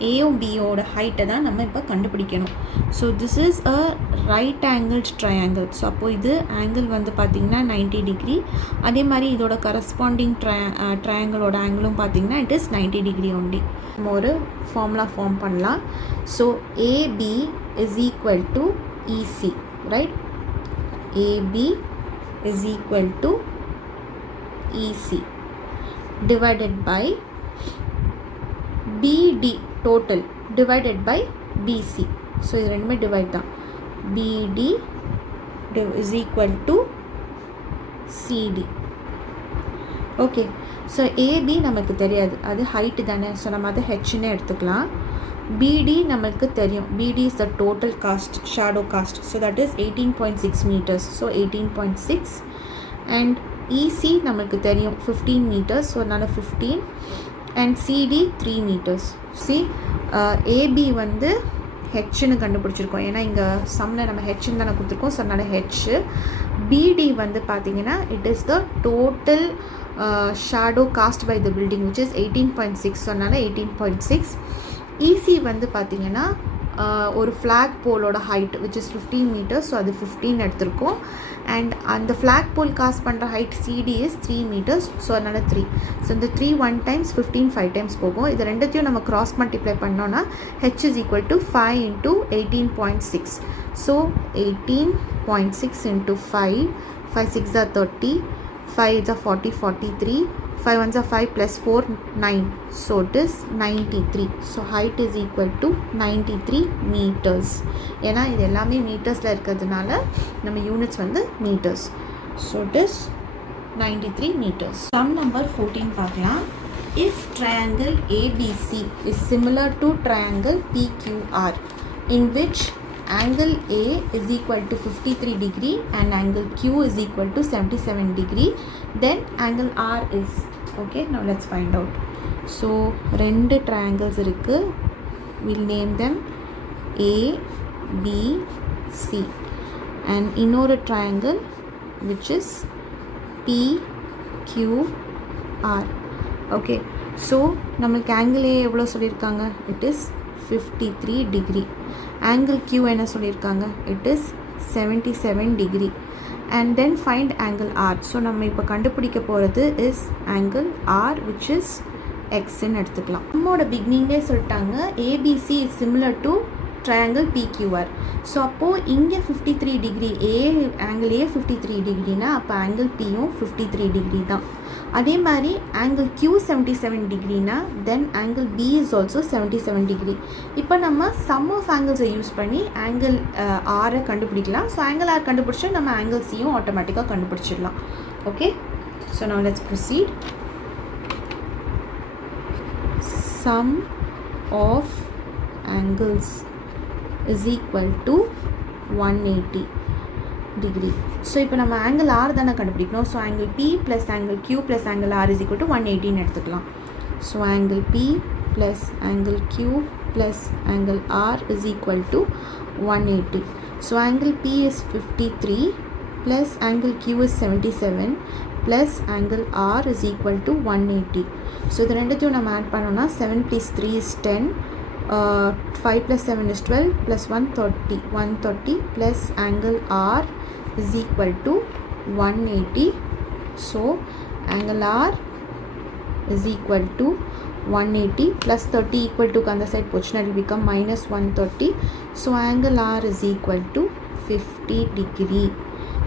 A and B ஓட ஹைட்டை தான் நம்ம இப்போ கண்டுபிடிக்கணும். So this is a right angled triangle. So அப்போ இது ஆங்கிள் வந்து பார்த்திங்கன்னா 90 degree. அதே மாதிரி இதோட கரஸ்பாண்டிங் ட்ரையாங்கிளோட ஆங்கிளும் பார்த்திங்கன்னா it is 90 degree only. நம்ம ஒரு ஃபார்முலா ஃபார்ம் பண்ணலாம். So AB is equal to EC, right? AB is equal to EC divided by BD total divided by BC. So இது ரெண்டுமே டிவைட் தான். BD is equal to CD. Okay, so AB நமக்கு தெரியாது, அது ஹைட்டு தானே, ஸோ நம்ம அதை ஹெச்னே எடுத்துக்கலாம். BD நம்மளுக்கு தெரியும், BD is the total cast, shadow cast, so that is 18.6 meters, so 18.6. and EC நம்மளுக்கு தெரியும் 15 meters, so அதனால் 15, and CD 3 meters. see, AB வந்து ஹெச்னு கண்டுபிடிச்சிருக்கோம், ஏன்னா இங்கே சம்மில் நம்ம ஹெச்னு தானே கொடுத்துருக்கோம், ஸோ அதனால் ஹெச். BD வந்து பார்த்தீங்கன்னா it is the total shadow cast by the building, which is 18.6, so அதனால் 18.6. EC வந்து பார்த்திங்கன்னா ஒரு ஃப்ளாக் போலோட height which is 15 meters, so அது 15 எடுத்திருக்கோம். அண்ட் அந்த ஃப்ளாக் போல் காஸ்ட் பண்ணுற height CD is 3 meters, so அதனால் 3. ஸோ இந்த 3 1 times, 15 5 times போகும். இது ரெண்டுத்தையும் நம்ம கிராஸ் மல்டிப்ளை பண்ணோன்னா H is equal to 5 into 18.6. So 18.6 into 5, 5 6 are 30, 5 is 40, 43, 5 1s are 5 plus 4 9, so it is 93. so height is equal to 93 meters. ஏன்னா இது எல்லாமே மீட்டர்ஸில் இருக்கிறதுனால நம்ம யூனிட்ஸ் வந்து metres. so it is 93 meters. sum number 14 பார்க்கலாம். if triangle ABC is similar to triangle PQR in which angle A is equal to 53 degree and angle Q is equal to 77 degree, then angle R is. okay, now let's find out. so ரெண்டு triangles இருக்கு, we'll name them A, B, C, and இன்னொரு triangle which is P, Q, R. okay, so நம்மளுக்கு angle A எவ்வளோ சொல்லியிருக்காங்க, it is 53 degree. angle Q என்ன சொல்லியிருக்காங்க, it is 77 degree. and then find angle R. So நம்ம இப்போ கண்டுபிடிக்க போகிறது is angle R, which is Xன்னு எடுத்துக்கலாம். நம்மோட பிகினிங்லே சொல்லிட்டாங்க ABC is similar to triangle PQR. So அப்போது இங்கே 53 டிகிரி ஆங்கிள் ஏ 53 டிகிரினா அப்போ ஆங்கிள் பியும் 53 டிகிரி தான். அதே மாதிரி ஆங்கிள் Q 77 டிகிரினா then angle B is also 77 degree. இப்போ நம்ம சம் ஆஃப் ஆங்கிள்ஸை யூஸ் பண்ணி ஆங்கிள் ஆரை கண்டுபிடிக்கலாம். ஸோ ஆங்கிள் ஆர் கண்டுபிடிச்சா நம்ம ஆங்கிள் சியும் ஆட்டோமேட்டிக்காக கண்டுபிடிச்சிடலாம். Okay, so now let's proceed. Sum of angles is equal to 180 degree. So இப்போ நம்ம ஆங்கிள் ஆர் தானே கண்டுபிடிக்கணும். So angle P plus angle Q plus angle R is equal to 180ன்னு எடுத்துக்கலாம். So angle P plus angle Q plus angle R is equal to 180. So angle P is 53 plus angle Q is 77 plus angle R is equal to 180. So இது ரெண்டுத்தையும் நம்ம ஆட் பண்ணோன்னா 7 + 3 is 10, 5 + 7 is 12 plus 130 plus angle R is equal to 180. So angle R is equal to 180 plus 30 equal to on the side portion it will become minus 130. So angle R is equal to 50 degree.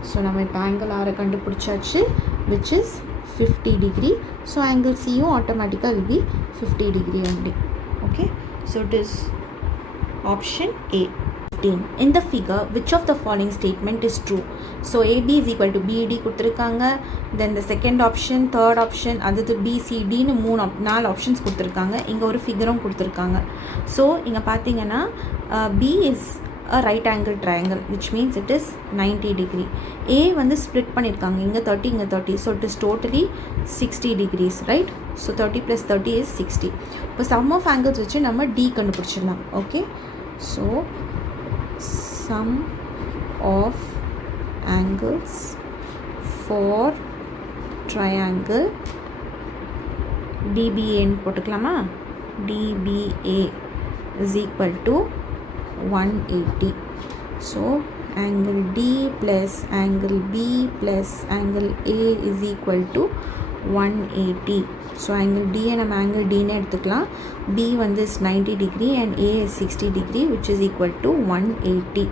So நம்ம இப்போ angle R கண்டுபிடிச்சாச்சு, which is 50 degree. So angle C automatically will be 50 degree only. Okay, so it is option A. 15. In the figure, which of the following statement is true? So AB is equal to BD கொடுத்துருக்காங்க. Then the second option, third option, அடுத்து BCDன்னு 4 options கொடுத்துருக்காங்க. இங்கே ஒரு ஃபிகரும் கொடுத்துருக்காங்க. ஸோ இங்கே பார்த்தீங்கன்னா B is a right angle triangle, which means it is 90 degree. A வந்து split பண்ணியிருக்காங்க, இங்கே 30 இங்கே 30, so it is totally 60 degrees, right? So 30 plus 30 is 60. இப்போ sum of angles வச்சு நம்ம D கண்டுபிடிச்சிடலாம். Okay, so sum of angles for triangle DBA போட்டுக்கலாமா? DBA is equal to 180. So angle D plus angle B plus angle A is equal to 180. So angle D and angle D ne எடுத்துக்கலாம். B வந்து is 90 degree and A is 60 degree, which is equal to 180.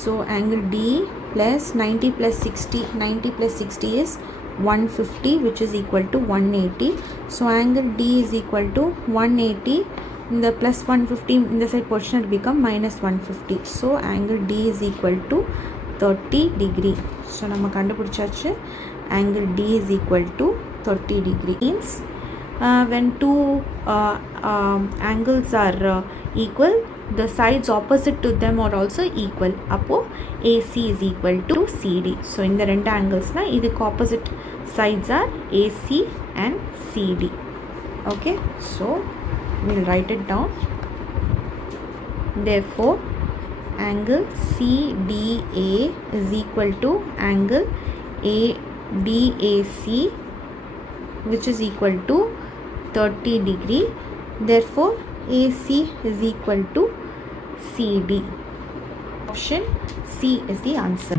So angle D plus 90 plus 60, 90 plus 60 is 150, which is equal to 180. So angle D is equal to 180. In the plus 150 in the side portion it become minus 150. So angle D is equal to 30 degree. So நம்ம கண்டுபிடிச்சாச்சு angle D is equal to 30 degree. Means when two angles are equal, the sides opposite to them are also equal. அப்போ AC is equal to CD. So இந்த ரெண்டு angles இதுக்கு opposite sides are AC and CD. Okay, so we'll write it down. Therefore angle CDA is equal to angle ADAC, which is equal to 30 degree. Therefore AC is equal to CD. Option C is the answer.